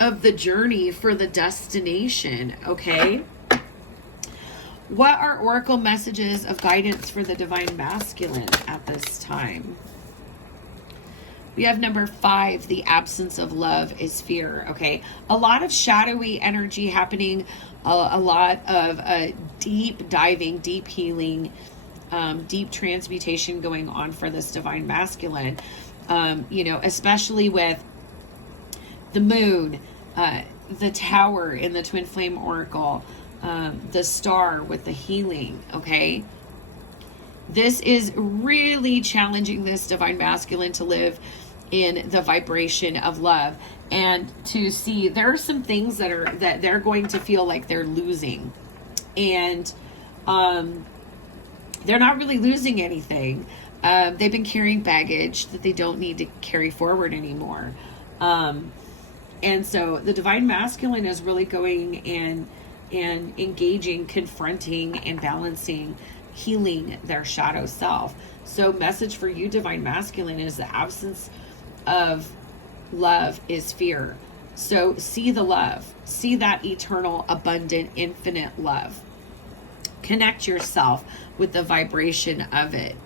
of the journey for the destination, okay? What are oracle messages of guidance for the divine masculine at this time? We have number 5, the absence of love is fear, okay? A lot of shadowy energy happening, a lot of deep diving, deep healing, deep transmutation going on for this divine masculine. Especially with the moon, the tower in the twin flame oracle, the star with the healing, okay? This is really challenging this divine masculine to live in the vibration of love and to see there are some things that they're going to feel like they're losing, and they're not really losing anything. They've been carrying baggage that they don't need to carry forward anymore. And so the divine masculine is really going and engaging, confronting, and balancing, healing their shadow self. So message for you, divine masculine, is the absence of love is fear. So see the love. See that eternal, abundant, infinite love. Connect yourself with the vibration of it.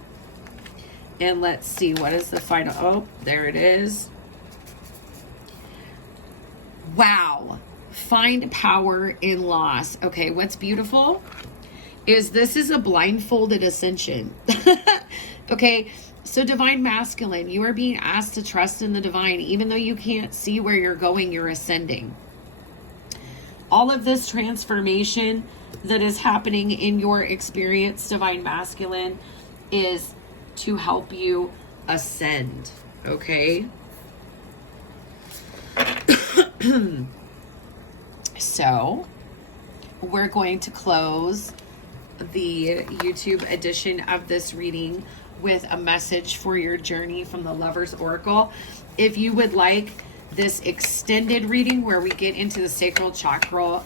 And let's see, what is the final? Oh, there it is. Wow. Find power in loss. Okay, what's beautiful is this is a blindfolded ascension. Okay, so divine masculine, you are being asked to trust in the divine. Even though you can't see where you're going, you're ascending. All of this transformation that is happening in your experience, divine masculine, is to help you ascend, okay? So we're going to close the YouTube edition of this reading with a message for your journey from the Lover's Oracle. If you would like this extended reading where we get into the sacral chakra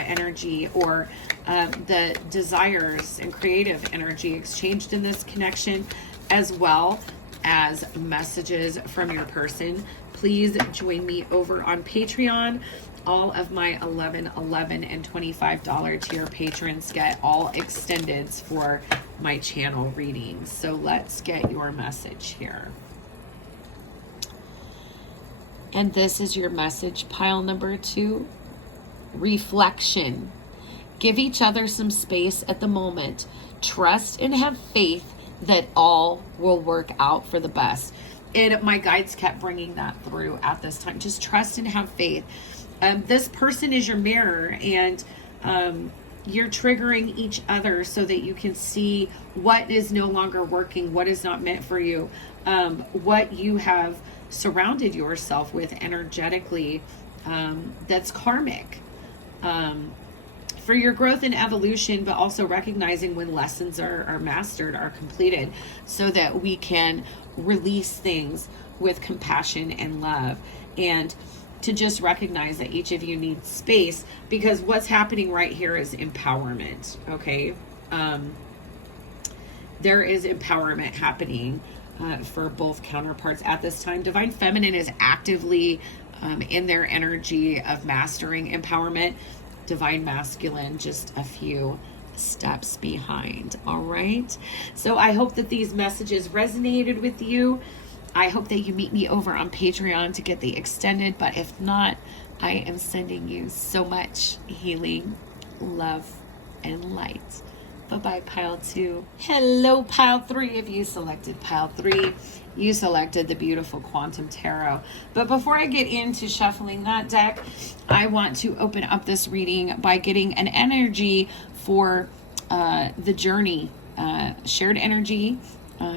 energy, or the desires and creative energy exchanged in this connection, as well as messages from your person, please join me over on Patreon. All of my $11, $11, and $25 tier patrons get all extendeds for my channel readings. So let's get your message here. And this is your message, pile number 2. Reflection. Give each other some space at the moment. Trust and have faith that all will work out for the best. And my guides kept bringing that through at this time. Just trust and have faith. This person is your mirror, and you're triggering each other so that you can see what is no longer working, what is not meant for you, what you have surrounded yourself with energetically that's karmic. for your growth and evolution, but also recognizing when lessons are mastered, are completed, so that we can release things with compassion and love, and to just recognize that each of you needs space, because what's happening right here is empowerment. Okay. There is empowerment happening for both counterparts at this time. Divine Feminine is actively in their energy of mastering empowerment. Divine Masculine just a few steps behind. All right. So I hope that these messages resonated with you. I hope that you meet me over on Patreon to get the extended, but if not, I am sending you so much healing, love, and light. Bye-bye, pile 2. Hello, pile 3. If you selected pile 3, you selected the beautiful Quantum Tarot. But before I get into shuffling that deck, I want to open up this reading by getting an energy for the journey, shared energy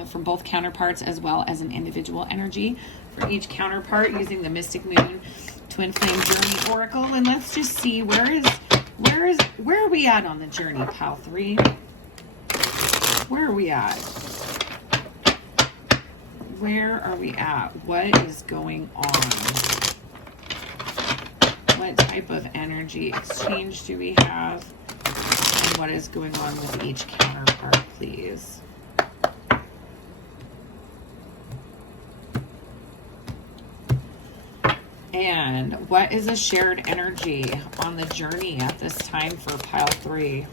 from both counterparts, as well as an individual energy for each counterpart, using the Mystic Moon Twin Flame Journey Oracle. And let's just see, where are we at on the journey, pile 3? Where are we at? Where are we at? What is going on? What type of energy exchange do we have? And what is going on with each counterpart, please? And what is a shared energy on the journey at this time for pile 3?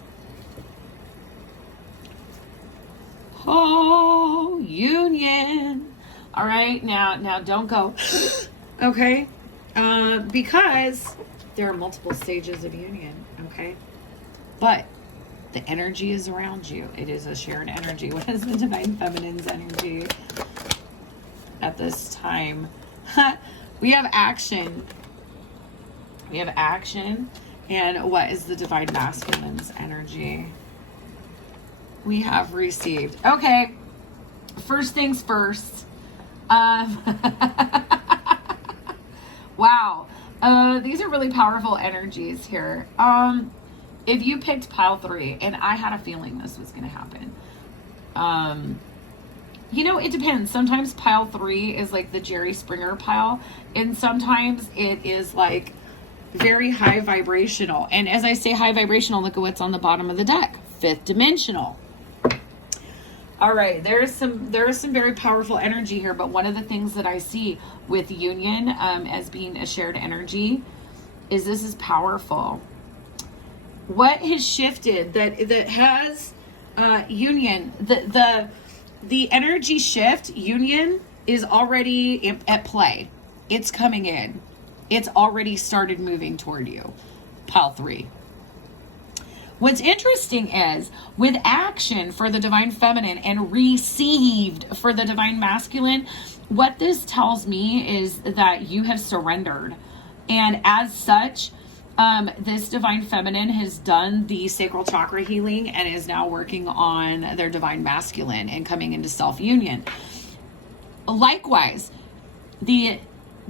Oh, union. All right, now don't go. Okay? Because there are multiple stages of union, okay? But the energy is around you. It is a shared energy. What is the Divine Feminine's energy at this time? We have action. We have action. And what is the Divine Masculine's energy? We have received. Okay. First things first. Wow. These are really powerful energies here. If you picked pile 3, and I had a feeling this was going to happen. You know, it depends. Sometimes pile 3 is like the Jerry Springer pile, and sometimes it is like very high vibrational. And as I say high vibrational, look at what's on the bottom of the deck. 5th dimensional. All right, there is some very powerful energy here, but one of the things that I see with union as being a shared energy is this is powerful. What has shifted that has union, the energy shift, union is already at play. It's coming in. It's already started moving toward you. Pile 3. What's interesting is with action for the Divine Feminine and received for the Divine Masculine, what this tells me is that you have surrendered. And as such, this Divine Feminine has done the sacral chakra healing and is now working on their Divine Masculine and coming into self-union. Likewise, the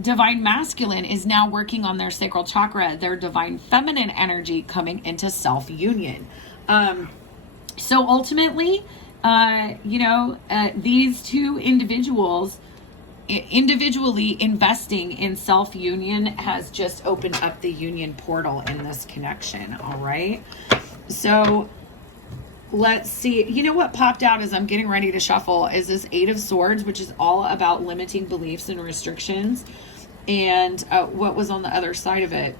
Divine Masculine is now working on their sacral chakra, their Divine Feminine energy coming into self-union. So ultimately, these two individuals individually investing in self-union has just opened up the union portal in this connection. All right. So let's see. You know what popped out as I'm getting ready to shuffle is this 8 of Swords, which is all about limiting beliefs and restrictions. And what was on the other side of it?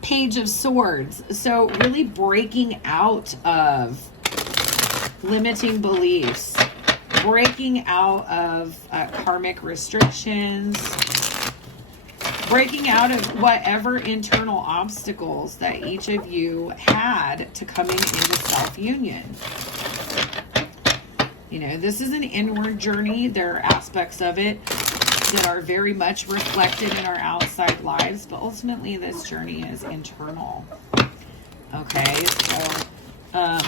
Page of Swords. So really breaking out of limiting beliefs, breaking out of karmic restrictions, breaking out of whatever internal obstacles that each of you had to coming into self-union. You know, this is an inward journey. There are aspects of it that are very much reflected in our outside lives, but ultimately this journey is internal. Okay, so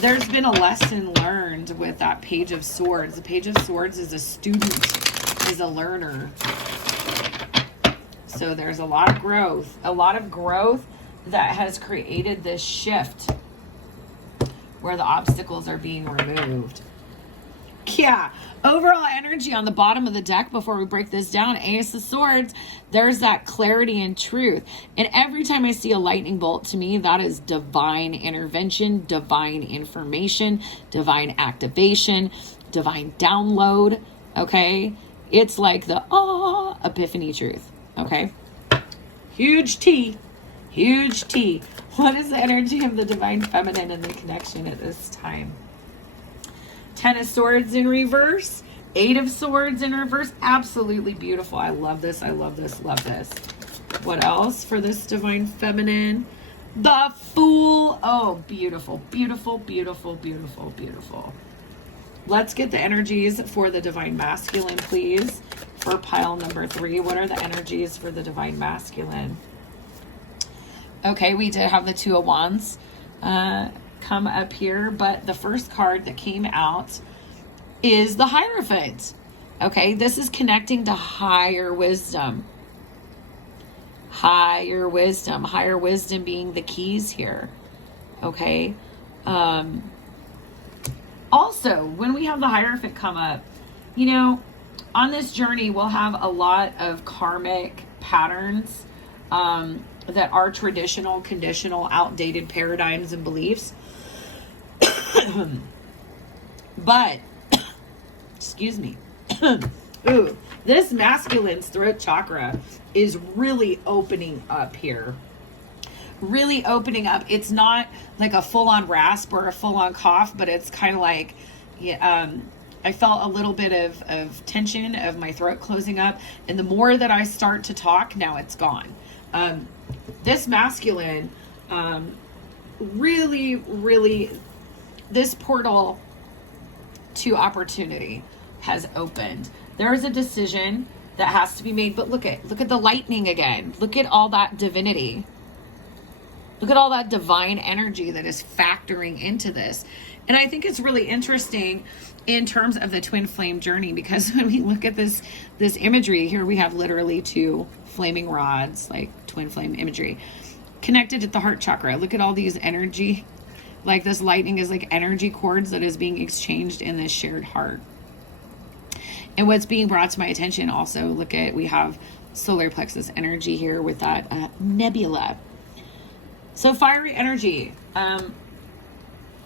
there's been a lesson learned with that Page of Swords. The Page of Swords is a student, is a learner. So there's a lot of growth that has created this shift where the obstacles are being removed. Yeah, overall energy on the bottom of the deck before we break this down, Ace of Swords, there's that clarity and truth. And every time I see a lightning bolt, to me, that is divine intervention, divine information, divine activation, divine download, okay? It's like the epiphany truth, okay? Huge T, huge T. What is the energy of the divine feminine and the connection at this time? 10 of Swords in reverse, 8 of Swords in reverse. Absolutely beautiful. I love this. I love this. Love this. What else for this divine feminine? The Fool. Oh, beautiful, beautiful, beautiful, beautiful, beautiful. Let's get the energies for the divine masculine, please. For pile number 3, what are the energies for the divine masculine? Okay, we did have the 2 of Wands come up here, but the first card that came out is the Hierophant. Okay, this is connecting to higher wisdom. Higher wisdom being the keys here. Okay. Also, when we have the Hierophant come up, you know, on this journey, we'll have a lot of karmic patterns that are traditional, conditional, outdated paradigms and beliefs. But, excuse me, ooh, this masculine's throat chakra is really opening up here. Really opening up. It's not like a full-on rasp or a full-on cough, but it's kind of like, I felt a little bit of tension of my throat closing up. And the more that I start to talk, now it's gone. This masculine, really, this portal to opportunity has opened. There is a decision that has to be made, but look at the lightning again. Look at all that divinity. Look at all that divine energy that is factoring into this. And I think it's really interesting in terms of the twin flame journey, because when we look at this imagery here, we have literally 2 flaming rods, like twin flame imagery, connected at the heart chakra. Look at all these energy, like this lightning is like energy cords that is being exchanged in this shared heart. And what's being brought to my attention also, look at, we have solar plexus energy here with that nebula. So fiery energy,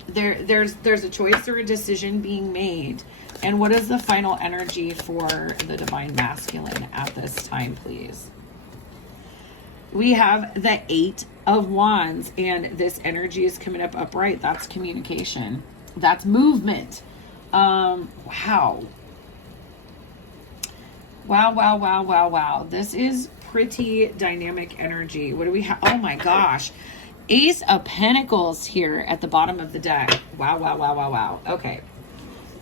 there's a choice or a decision being made. And what is the final energy for the divine masculine at this time, please? We have the 8 of Wands, and this energy is coming up upright. That's communication. That's movement. Wow. Wow. This is pretty dynamic energy. What do we have? Oh my gosh. Ace of Pentacles here at the bottom of the deck. Wow. Okay.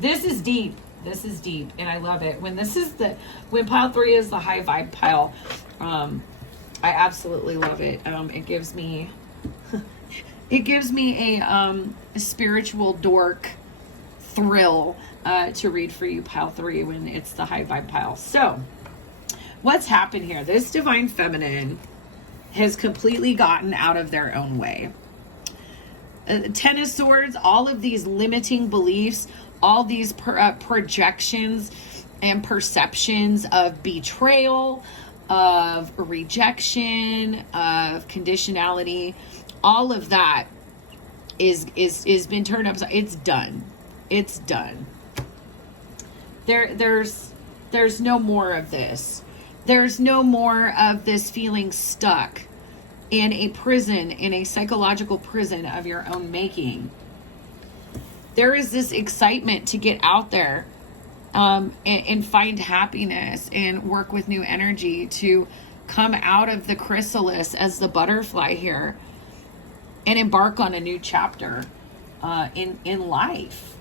This is deep. And I love it. When pile 3 is the high vibe pile, I absolutely love it. It gives me a spiritual dork thrill to read for you pile 3 when it's the high vibe pile. So what's happened here? This divine feminine has completely gotten out of their own way. 10 of Swords, all of these limiting beliefs, all these projections and perceptions of betrayal, of rejection, of conditionality, all of that is been turned upside. It's done. There's no more of this. There's no more of this feeling stuck in a prison, in a psychological prison of your own making. There is this excitement to get out there and find happiness and work with new energy, to come out of the chrysalis as the butterfly here and embark on a new chapter in life.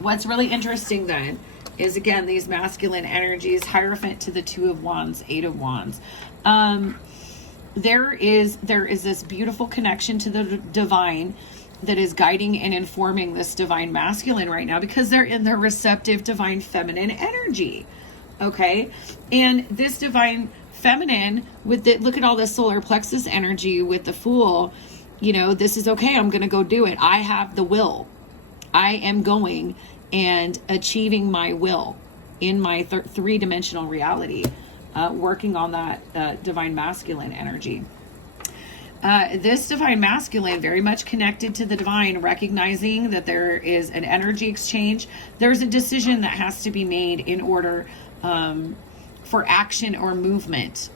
What's really interesting then is, again, these masculine energies, Hierophant to the 2 of Wands, 8 of Wands. There is this beautiful connection to the divine that is guiding and informing this divine masculine right now, because they're in their receptive divine feminine energy. Okay. And this divine feminine with the, look at all this solar plexus energy with the Fool, you know, this is okay. I'm going to go do it. I have the will. I am going and achieving my will in my three-dimensional reality, working on that divine masculine energy. This divine masculine, very much connected to the divine, recognizing that there is an energy exchange. There's a decision that has to be made in order for action or movement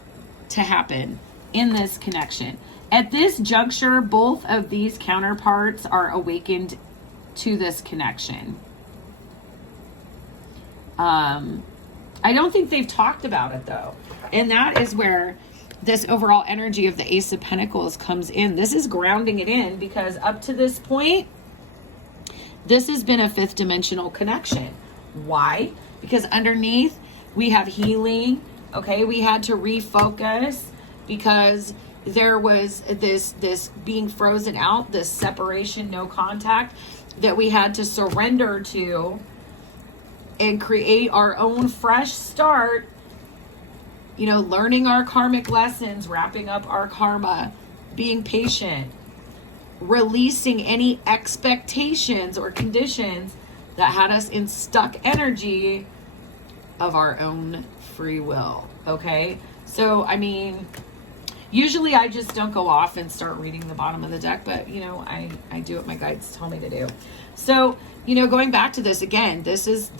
to happen in this connection. At this juncture, both of these counterparts are awakened to this connection. I don't think they've talked about it though. And that is where this overall energy of the Ace of Pentacles comes in. This is grounding it in, because up to this point, this has been a fifth dimensional connection. Why? Because underneath we have healing. Okay, we had to refocus because there was this being frozen out, this separation, no contact, that we had to surrender to and create our own fresh start. You know, learning our karmic lessons, wrapping up our karma, being patient, releasing any expectations or conditions that had us in stuck energy of our own free will. Okay? So, I mean, usually I just don't go off and start reading the bottom of the deck, but, you know, I do what my guides tell me to do. So, you know, going back to this again, this is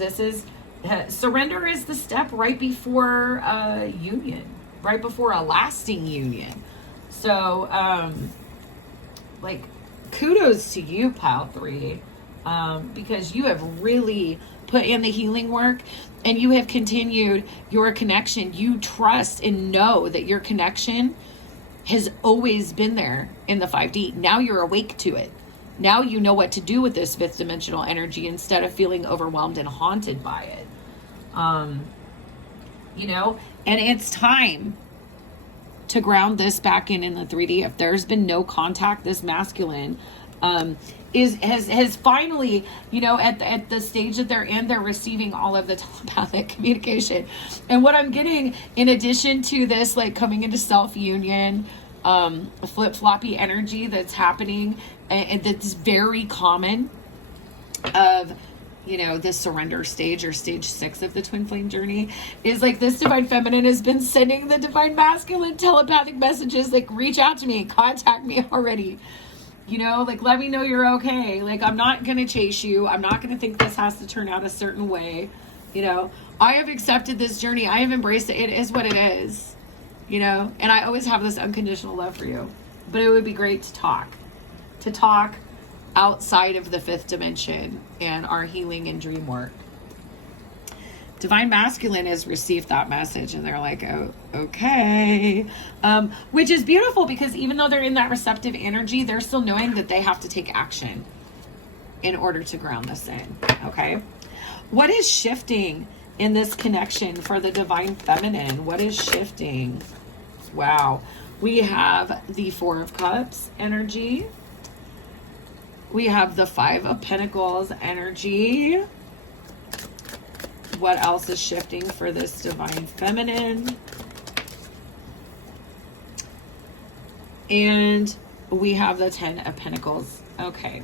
surrender is the step right before union, right before a lasting union. So, like, kudos to you, Pile 3, because you have really put in the healing work and you have continued your connection. You trust and know that your connection has always been there in the 5D. Now you're awake to it. Now you know what to do with this fifth dimensional energy instead of feeling overwhelmed and haunted by it. You know, and it's time to ground this back in the 3D. If there's been no contact, this masculine has finally, you know, at the stage that they're in, they're receiving all of the telepathic communication. And what I'm getting, in addition to this, like, coming into self-union, flip-floppy energy that's happening, and that's very common of, you know, this surrender stage, or stage 6 of the twin flame journey, is like this divine feminine has been sending the divine masculine telepathic messages, like, reach out to me, contact me already, you know, like, let me know you're okay. Like, I'm not going to chase you. I'm not going to think this has to turn out a certain way. You know, I have accepted this journey. I have embraced it. It is what it is, you know, and I always have this unconditional love for you, but it would be great to talk outside of the fifth dimension and our healing and dream work. Divine masculine has received that message and they're like, oh, okay. Which is beautiful, because even though they're in that receptive energy, they're still knowing that they have to take action in order to ground this in. Okay. What is shifting in this connection for the divine feminine? What is shifting? Wow. We have the 4 of Cups energy. We have the 5 of Pentacles energy. What else is shifting for this divine feminine? And we have the 10 of Pentacles. Okay.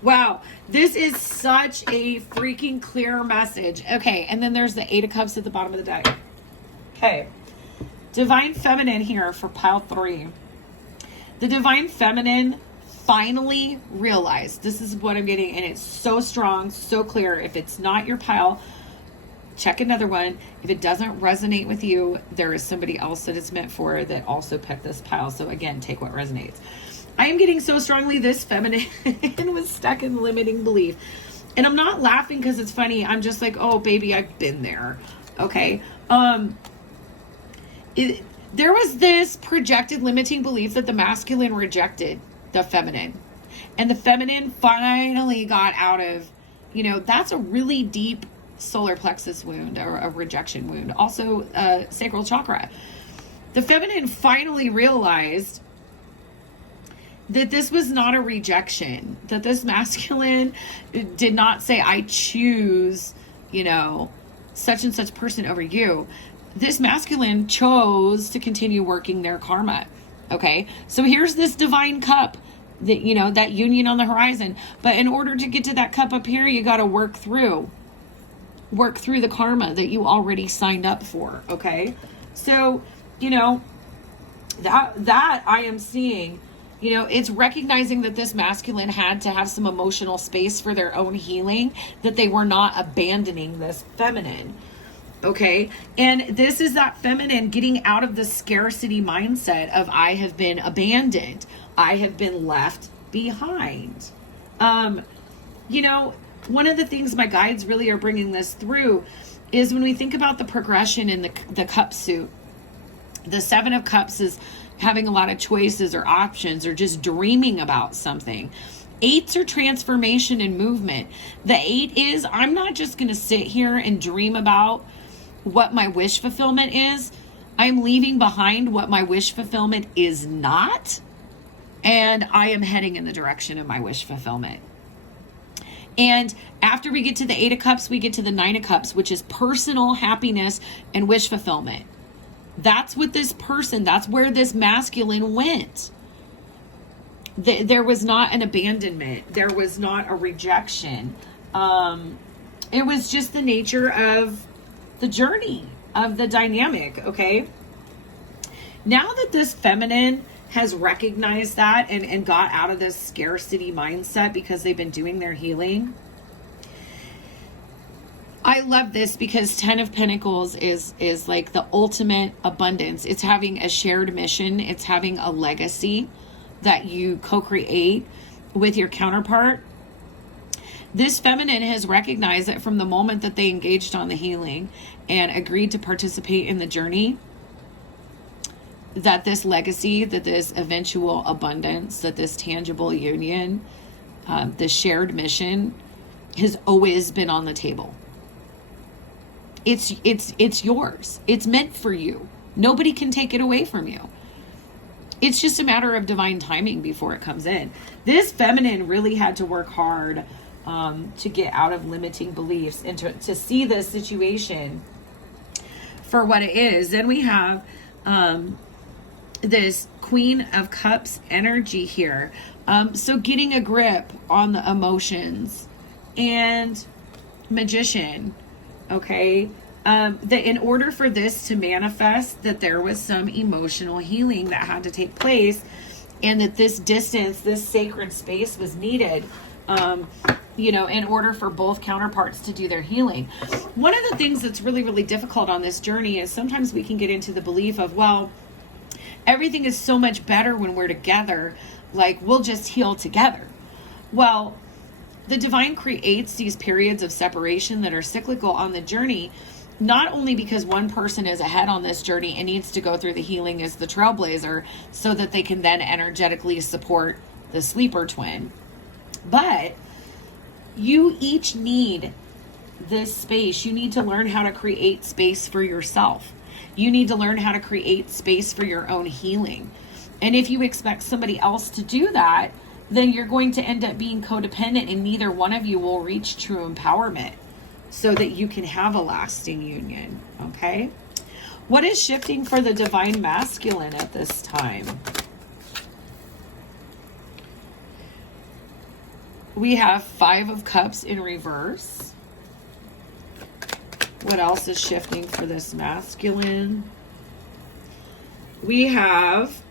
Wow. This is such a freaking clear message. Okay. And then there's the 8 of Cups at the bottom of the deck. Okay. Divine feminine here for pile 3. The divine feminine finally realized, this is what I'm getting, and it's so strong, so clear. If it's not your pile, check another one. If it doesn't resonate with you, there is somebody else that it's meant for that also picked this pile. So again, take what resonates. I am getting so strongly this feminine was stuck in limiting belief. And I'm not laughing because it's funny. I'm just like, oh baby, I've been there. Okay. There was this projected limiting belief that the masculine rejected the feminine. And the feminine finally got out of, you know, that's a really deep solar plexus wound, or a rejection wound. Also, sacral chakra. The feminine finally realized that this was not a rejection, that this masculine did not say, I choose, you know, such and such person over you, this masculine chose to continue working their karma. Okay. So here's this divine cup that, you know, that union on the horizon. But in order to get to that cup up here, you got to work through the karma that you already signed up for. Okay. So, you know, that I am seeing, you know, it's recognizing that this masculine had to have some emotional space for their own healing, that they were not abandoning this feminine. Okay. And this is that feminine getting out of the scarcity mindset of I have been abandoned. I have been left behind. You know, one of the things my guides really are bringing this through is when we think about the progression in the cup suit, the 7 of Cups is having a lot of choices or options or just dreaming about something. 8s are transformation and movement. The 8 is, I'm not just going to sit here and dream about what my wish fulfillment is. I'm leaving behind what my wish fulfillment is not. And I am heading in the direction of my wish fulfillment. And after we get to the 8 of Cups, we get to the 9 of Cups, which is personal happiness and wish fulfillment. That's what this person, that's where this masculine went. There was not an abandonment. There was not a rejection. It was just the nature of the journey, of the dynamic, okay? Now that this feminine has recognized that and got out of this scarcity mindset because they've been doing their healing, I love this because 10 of Pentacles is like the ultimate abundance. It's having a shared mission. It's having a legacy that you co-create with your counterpart. This feminine has recognized that from the moment that they engaged on the healing and agreed to participate in the journey, that this legacy, that this eventual abundance, that this tangible union, this shared mission has always been on the table. It's yours. It's meant for you. Nobody can take it away from you. It's just a matter of divine timing before it comes in. This feminine really had to work hard to get out of limiting beliefs and to see the situation for what it is. Then we have this Queen of Cups energy here. So getting a grip on the emotions and Magician. Okay. That in order for this to manifest, that there was some emotional healing that had to take place, and that this distance, this sacred space was needed, you know, in order for both counterparts to do their healing. One of the things that's really, really difficult on this journey is sometimes we can get into the belief of, well, everything is so much better when we're together, like we'll just heal together. Well, the divine creates these periods of separation that are cyclical on the journey, not only because one person is ahead on this journey and needs to go through the healing as the trailblazer so that they can then energetically support the sleeper twin, but you each need this space. You need to learn how to create space for yourself. You need to learn how to create space for your own healing. And if you expect somebody else to do that, then you're going to end up being codependent, and neither one of you will reach true empowerment so that you can have a lasting union. Okay? What is shifting for the divine masculine at this time? We have 5 of Cups in reverse. What else is shifting for this masculine? We have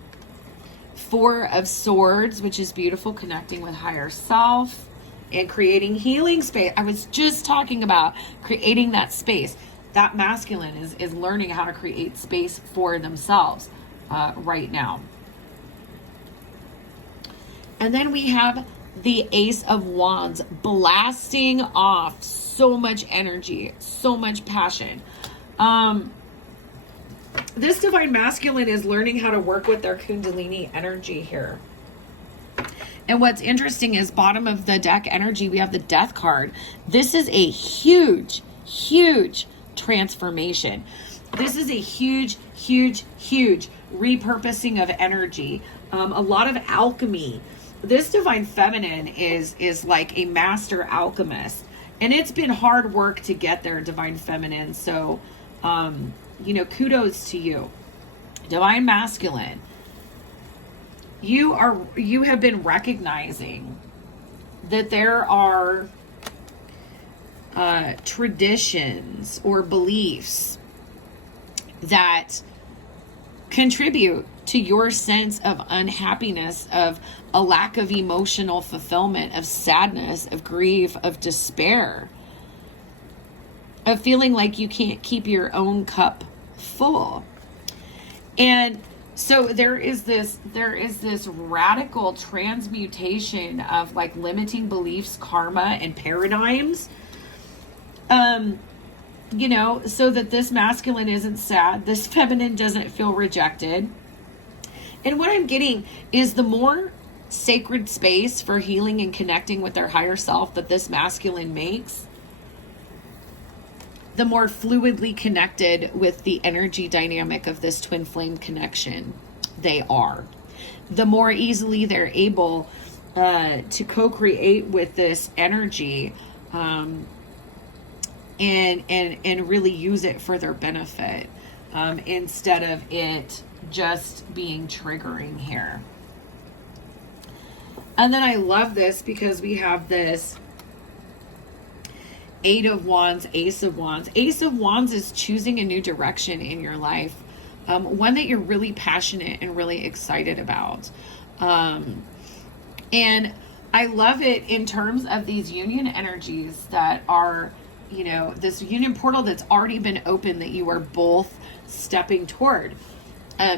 4 of Swords, which is beautiful, connecting with higher self and creating healing space. I was just talking about creating that space. That masculine is learning how to create space for themselves right now. And then we have the Ace of Wands, blasting off so much energy, so much passion. This divine masculine is learning how to work with their Kundalini energy here. And what's interesting is bottom of the deck energy, we have the Death card. This is a huge, huge transformation. This is a huge, huge, huge repurposing of energy. A lot of alchemy. This divine feminine is like a master alchemist. And it's been hard work to get there, Divine Feminine. So, you know, kudos to you. Divine Masculine, you have been recognizing that there are traditions or beliefs that contribute to your sense of unhappiness, of a lack of emotional fulfillment, of sadness, of grief, of despair, of feeling like you can't keep your own cup full. And so there is this radical transmutation of like limiting beliefs, karma, and paradigms, you know, so that this masculine isn't sad, this feminine doesn't feel rejected. And what I'm getting is the more sacred space for healing and connecting with their higher self that this masculine makes, the more fluidly connected with the energy dynamic of this twin flame connection they are. The more easily they're able to co-create with this energy, and really use it for their benefit, instead of it just being triggering here. And then I love this because we have this Eight of Wands, Ace of Wands. Ace of Wands is choosing a new direction in your life, one that you're really passionate and really excited about. And I love it in terms of these union energies that are, you know, this union portal that's already been open that you are both stepping toward.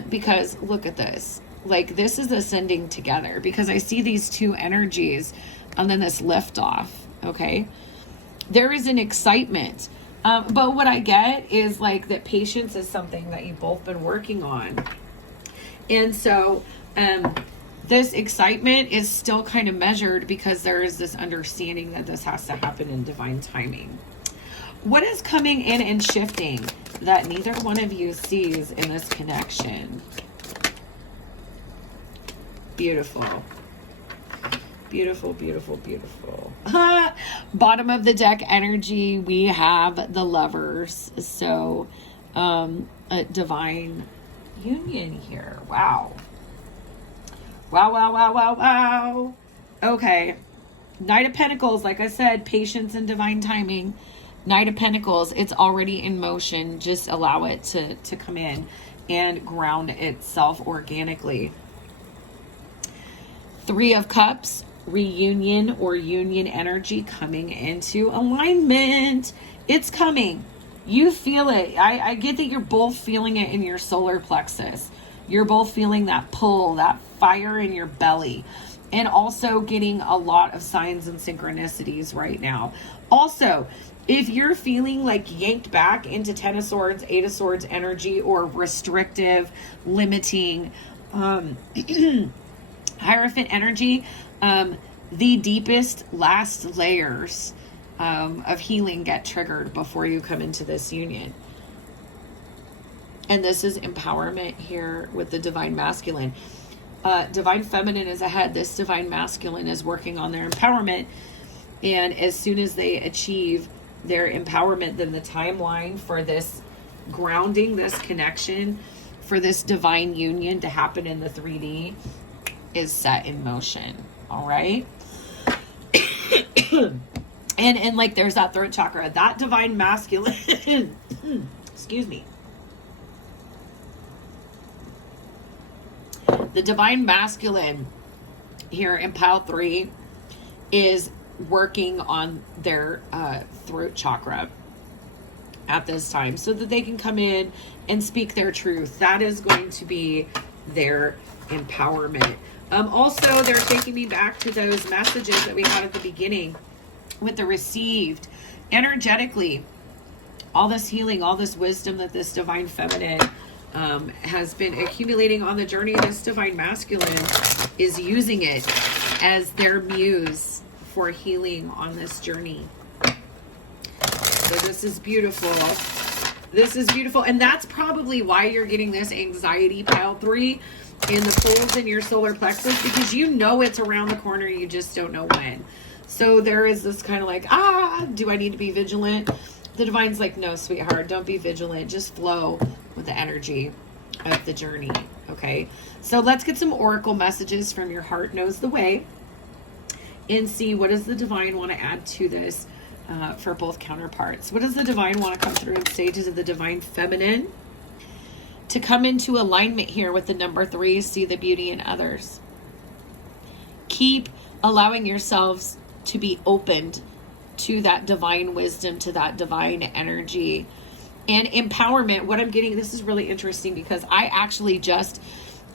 Because look at this, like this is ascending together, because I see these two energies and then this lift off. Okay. There is an excitement. But what I get is like that patience is something that you've both been working on. And so, this excitement is still kind of measured because there is this understanding that this has to happen in divine timing. What is coming in and shifting that neither one of you sees in this connection? Beautiful. Beautiful, beautiful, beautiful. Bottom of the deck energy, we have the Lovers. So, a divine union here. Wow. Wow, wow, wow, wow, wow. Okay. Knight of Pentacles, like I said, patience and divine timing. Knight of Pentacles, it's already in motion. Just allow it to come in and ground itself organically. Three of Cups, reunion or union energy coming into alignment. It's coming. You feel it. I get that you're both feeling it in your solar plexus. You're both feeling that pull, that fire in your belly, and also getting a lot of signs and synchronicities right now. Also, if you're feeling like yanked back into Ten of Swords, Eight of Swords energy, or restrictive, limiting, Hierophant energy, the deepest last layers of healing get triggered before you come into this union. And this is empowerment here with the divine masculine. Divine feminine is ahead. This divine masculine is working on their empowerment. And as soon as they achieve their empowerment, then the timeline for this grounding, this connection, for this divine union to happen in the 3D is set in motion. All right. and like there's that throat chakra, that divine masculine, excuse me. The divine masculine here in pile 3 is working on their throat chakra at this time so that they can come in and speak their truth. That is going to be their empowerment. Also, they're taking me back to those messages that we had at the beginning with the received energetically. All this healing, all this wisdom that this divine feminine has been accumulating on the journey. This divine masculine is using it as their muse for healing on this journey. So this is beautiful. This is beautiful. And that's probably why you're getting this anxiety, pile 3, in the pulls in your solar plexus, because you know it's around the corner. You just don't know when. So there is this kind of like, do I need to be vigilant? The divine's like, no, sweetheart, don't be vigilant. Just flow with the energy of the journey. Okay. So let's get some oracle messages from your heart knows the way and see what does the divine want to add to this for both counterparts. What does the divine want to come through in stages of the divine feminine to come into alignment here with the number 3, see the beauty in others. Keep allowing yourselves to be opened to that divine wisdom, to that divine energy and empowerment. What I'm getting, this is really interesting because I actually just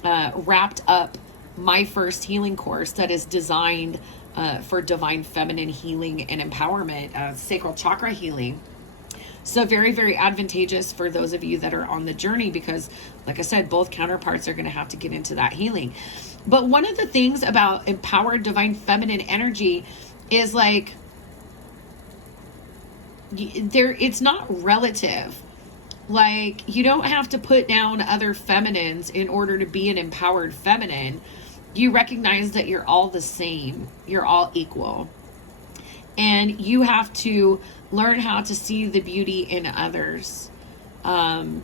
wrapped up my first healing course that is designed for divine feminine healing and empowerment, sacral chakra healing. So very, very advantageous for those of you that are on the journey because, like I said, both counterparts are going to have to get into that healing. But one of the things about empowered divine feminine energy is like, it's not relative. Like, you don't have to put down other feminines in order to be an empowered feminine. You recognize that you're all the same. You're all equal. And you have to learn how to see the beauty in others. What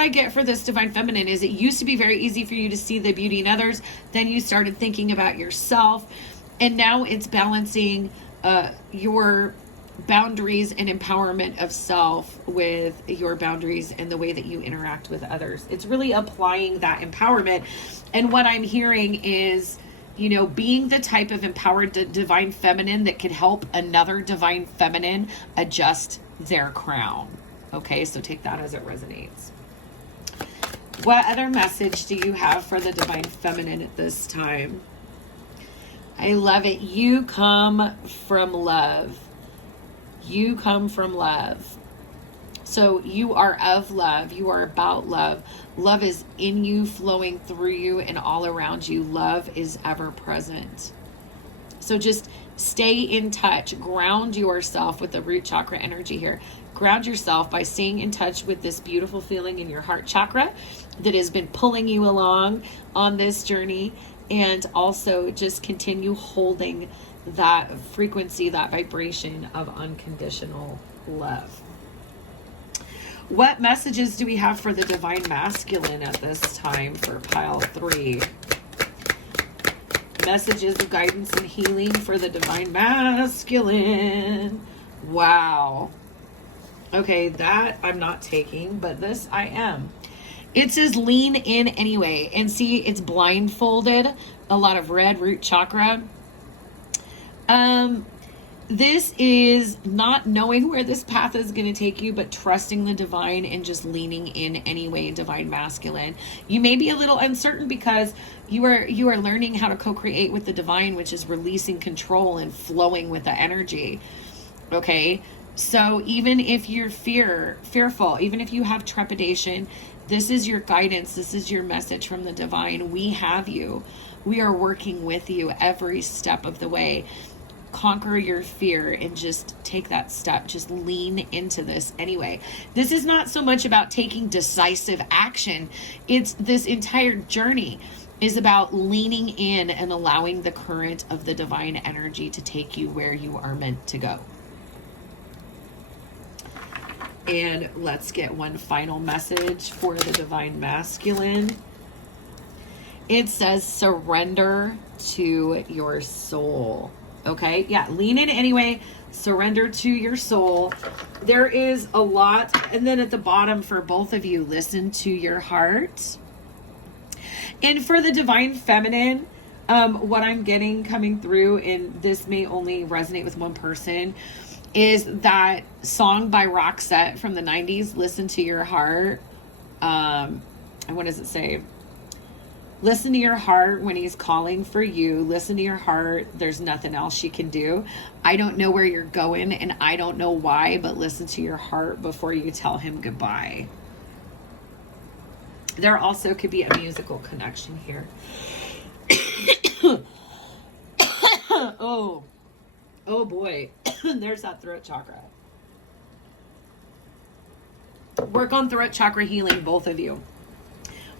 I get for this divine feminine is it used to be very easy for you to see the beauty in others. Then you started thinking about yourself. And now it's balancing your boundaries and empowerment of self with your boundaries and the way that you interact with others. It's really applying that empowerment. And what I'm hearing is, being the type of empowered divine feminine that could help another divine feminine adjust their crown. Okay, so take that as it resonates. What other message do you have for the divine feminine at this time? I love it. You come from love. You come from love. So you are of love. You are about love. Love is in you, flowing through you, and all around you. Love is ever present. So just stay in touch. Ground yourself with the root chakra energy here. Ground yourself by staying in touch with this beautiful feeling in your heart chakra that has been pulling you along on this journey. And also just continue holding that frequency, that vibration of unconditional love. What messages do we have for the divine masculine at this time for pile 3? Messages of guidance and healing for the divine masculine. Wow. Okay, that I'm not taking, but this I am. It says lean in anyway. And see, it's blindfolded. A lot of red root chakra. This is not knowing where this path is going to take you, but trusting the divine and just leaning in anyway, divine masculine. You may be a little uncertain because you are learning how to co-create with the divine, which is releasing control and flowing with the energy. Okay. So even if you're fearful, even if you have trepidation, this is your guidance. This is your message from the divine. We have you. We are working with you every step of the way. Conquer your fear and just take that step. Just lean into this anyway. This is not so much about taking decisive action. It's this entire journey is about leaning in and allowing the current of the divine energy to take you where you are meant to go. And let's get one final message for the divine masculine. It says surrender to your soul. Okay, yeah, lean in anyway, surrender to your soul. There is a lot. And then at the bottom for both of you, listen to your heart. And for the divine feminine, what I'm getting coming through, and this may only resonate with one person, is that song by Roxette from the 90s, Listen to Your Heart. And what does it say? Listen to your heart when he's calling for you. Listen to your heart. There's nothing else she can do. I don't know where you're going and I don't know why, but listen to your heart before you tell him goodbye. There also could be a musical connection here. Oh boy. There's that throat chakra. Work on throat chakra healing, both of you.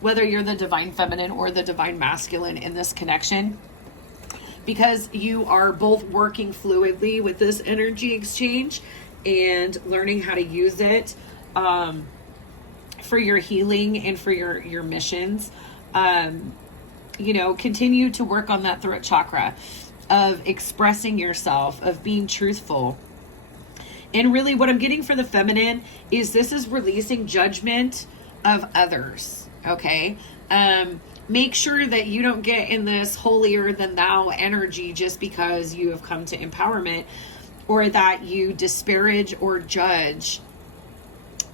Whether you're the divine feminine or the divine masculine in this connection, because you are both working fluidly with this energy exchange and learning how to use it for your healing and for your missions. Continue to work on that throat chakra of expressing yourself, of being truthful. And really what I'm getting for the feminine is this is releasing judgment of others, okay? Make sure that you don't get in this holier than thou energy just because you have come to empowerment, or that you disparage or judge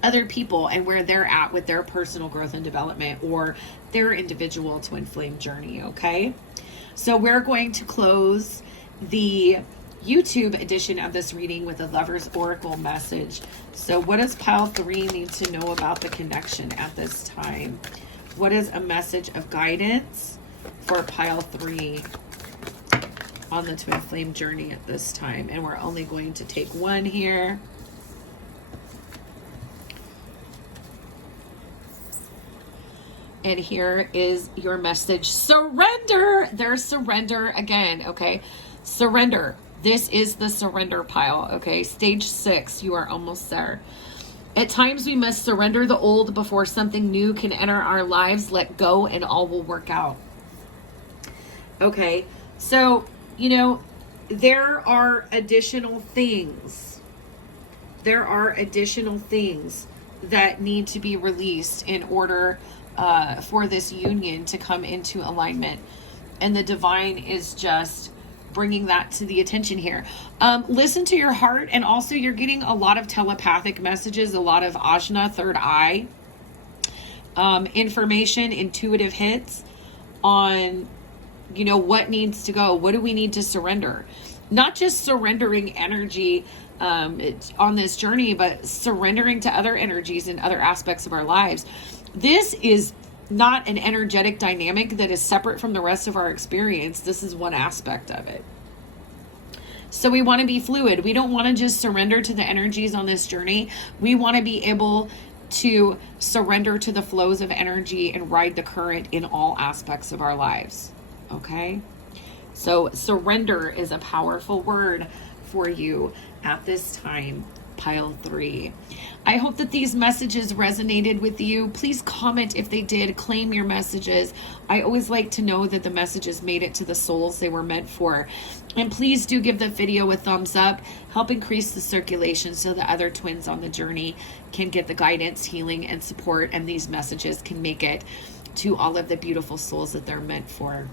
other people and where they're at with their personal growth and development or their individual twin flame journey, okay? So we're going to close the YouTube edition of this reading with a Lover's Oracle message. So what does pile 3 need to know about the connection at this time? What is a message of guidance for pile 3 on the twin flame journey at this time? And we're only going to take one here. And here is your message. Surrender. There's surrender again, okay? Surrender. This is the surrender pile, okay? Stage 6, you are almost there. At times we must surrender the old before something new can enter our lives. Let go and all will work out. Okay, so, there are additional things. There are additional things that need to be released in order for this union to come into alignment. And the divine is just bringing that to the attention here. Listen to your heart, and also you're getting a lot of telepathic messages, a lot of Ajna, third eye information, intuitive hits on, what needs to go. What do we need to surrender? Not just surrendering energy on this journey, but surrendering to other energies and other aspects of our lives. This is not an energetic dynamic that is separate from the rest of our experience. This is one aspect of it. So we want to be fluid. We don't want to just surrender to the energies on this journey. We want to be able to surrender to the flows of energy and ride the current in all aspects of our lives. Okay? So surrender is a powerful word for you at this time, pile 3. I hope that these messages resonated with you. Please comment if they did. Claim your messages. I always like to know that the messages made it to the souls they were meant for. And please do give the video a thumbs up. Help increase the circulation so the other twins on the journey can get the guidance, healing, and support, and these messages can make it to all of the beautiful souls that they're meant for.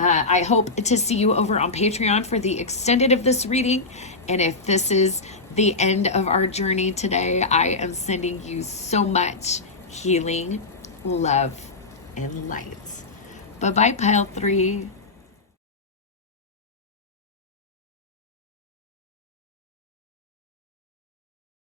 I hope to see you over on Patreon for the extended of this reading. And if this is the end of our journey today, I am sending you so much healing, love, and light. Bye-bye, pile 3.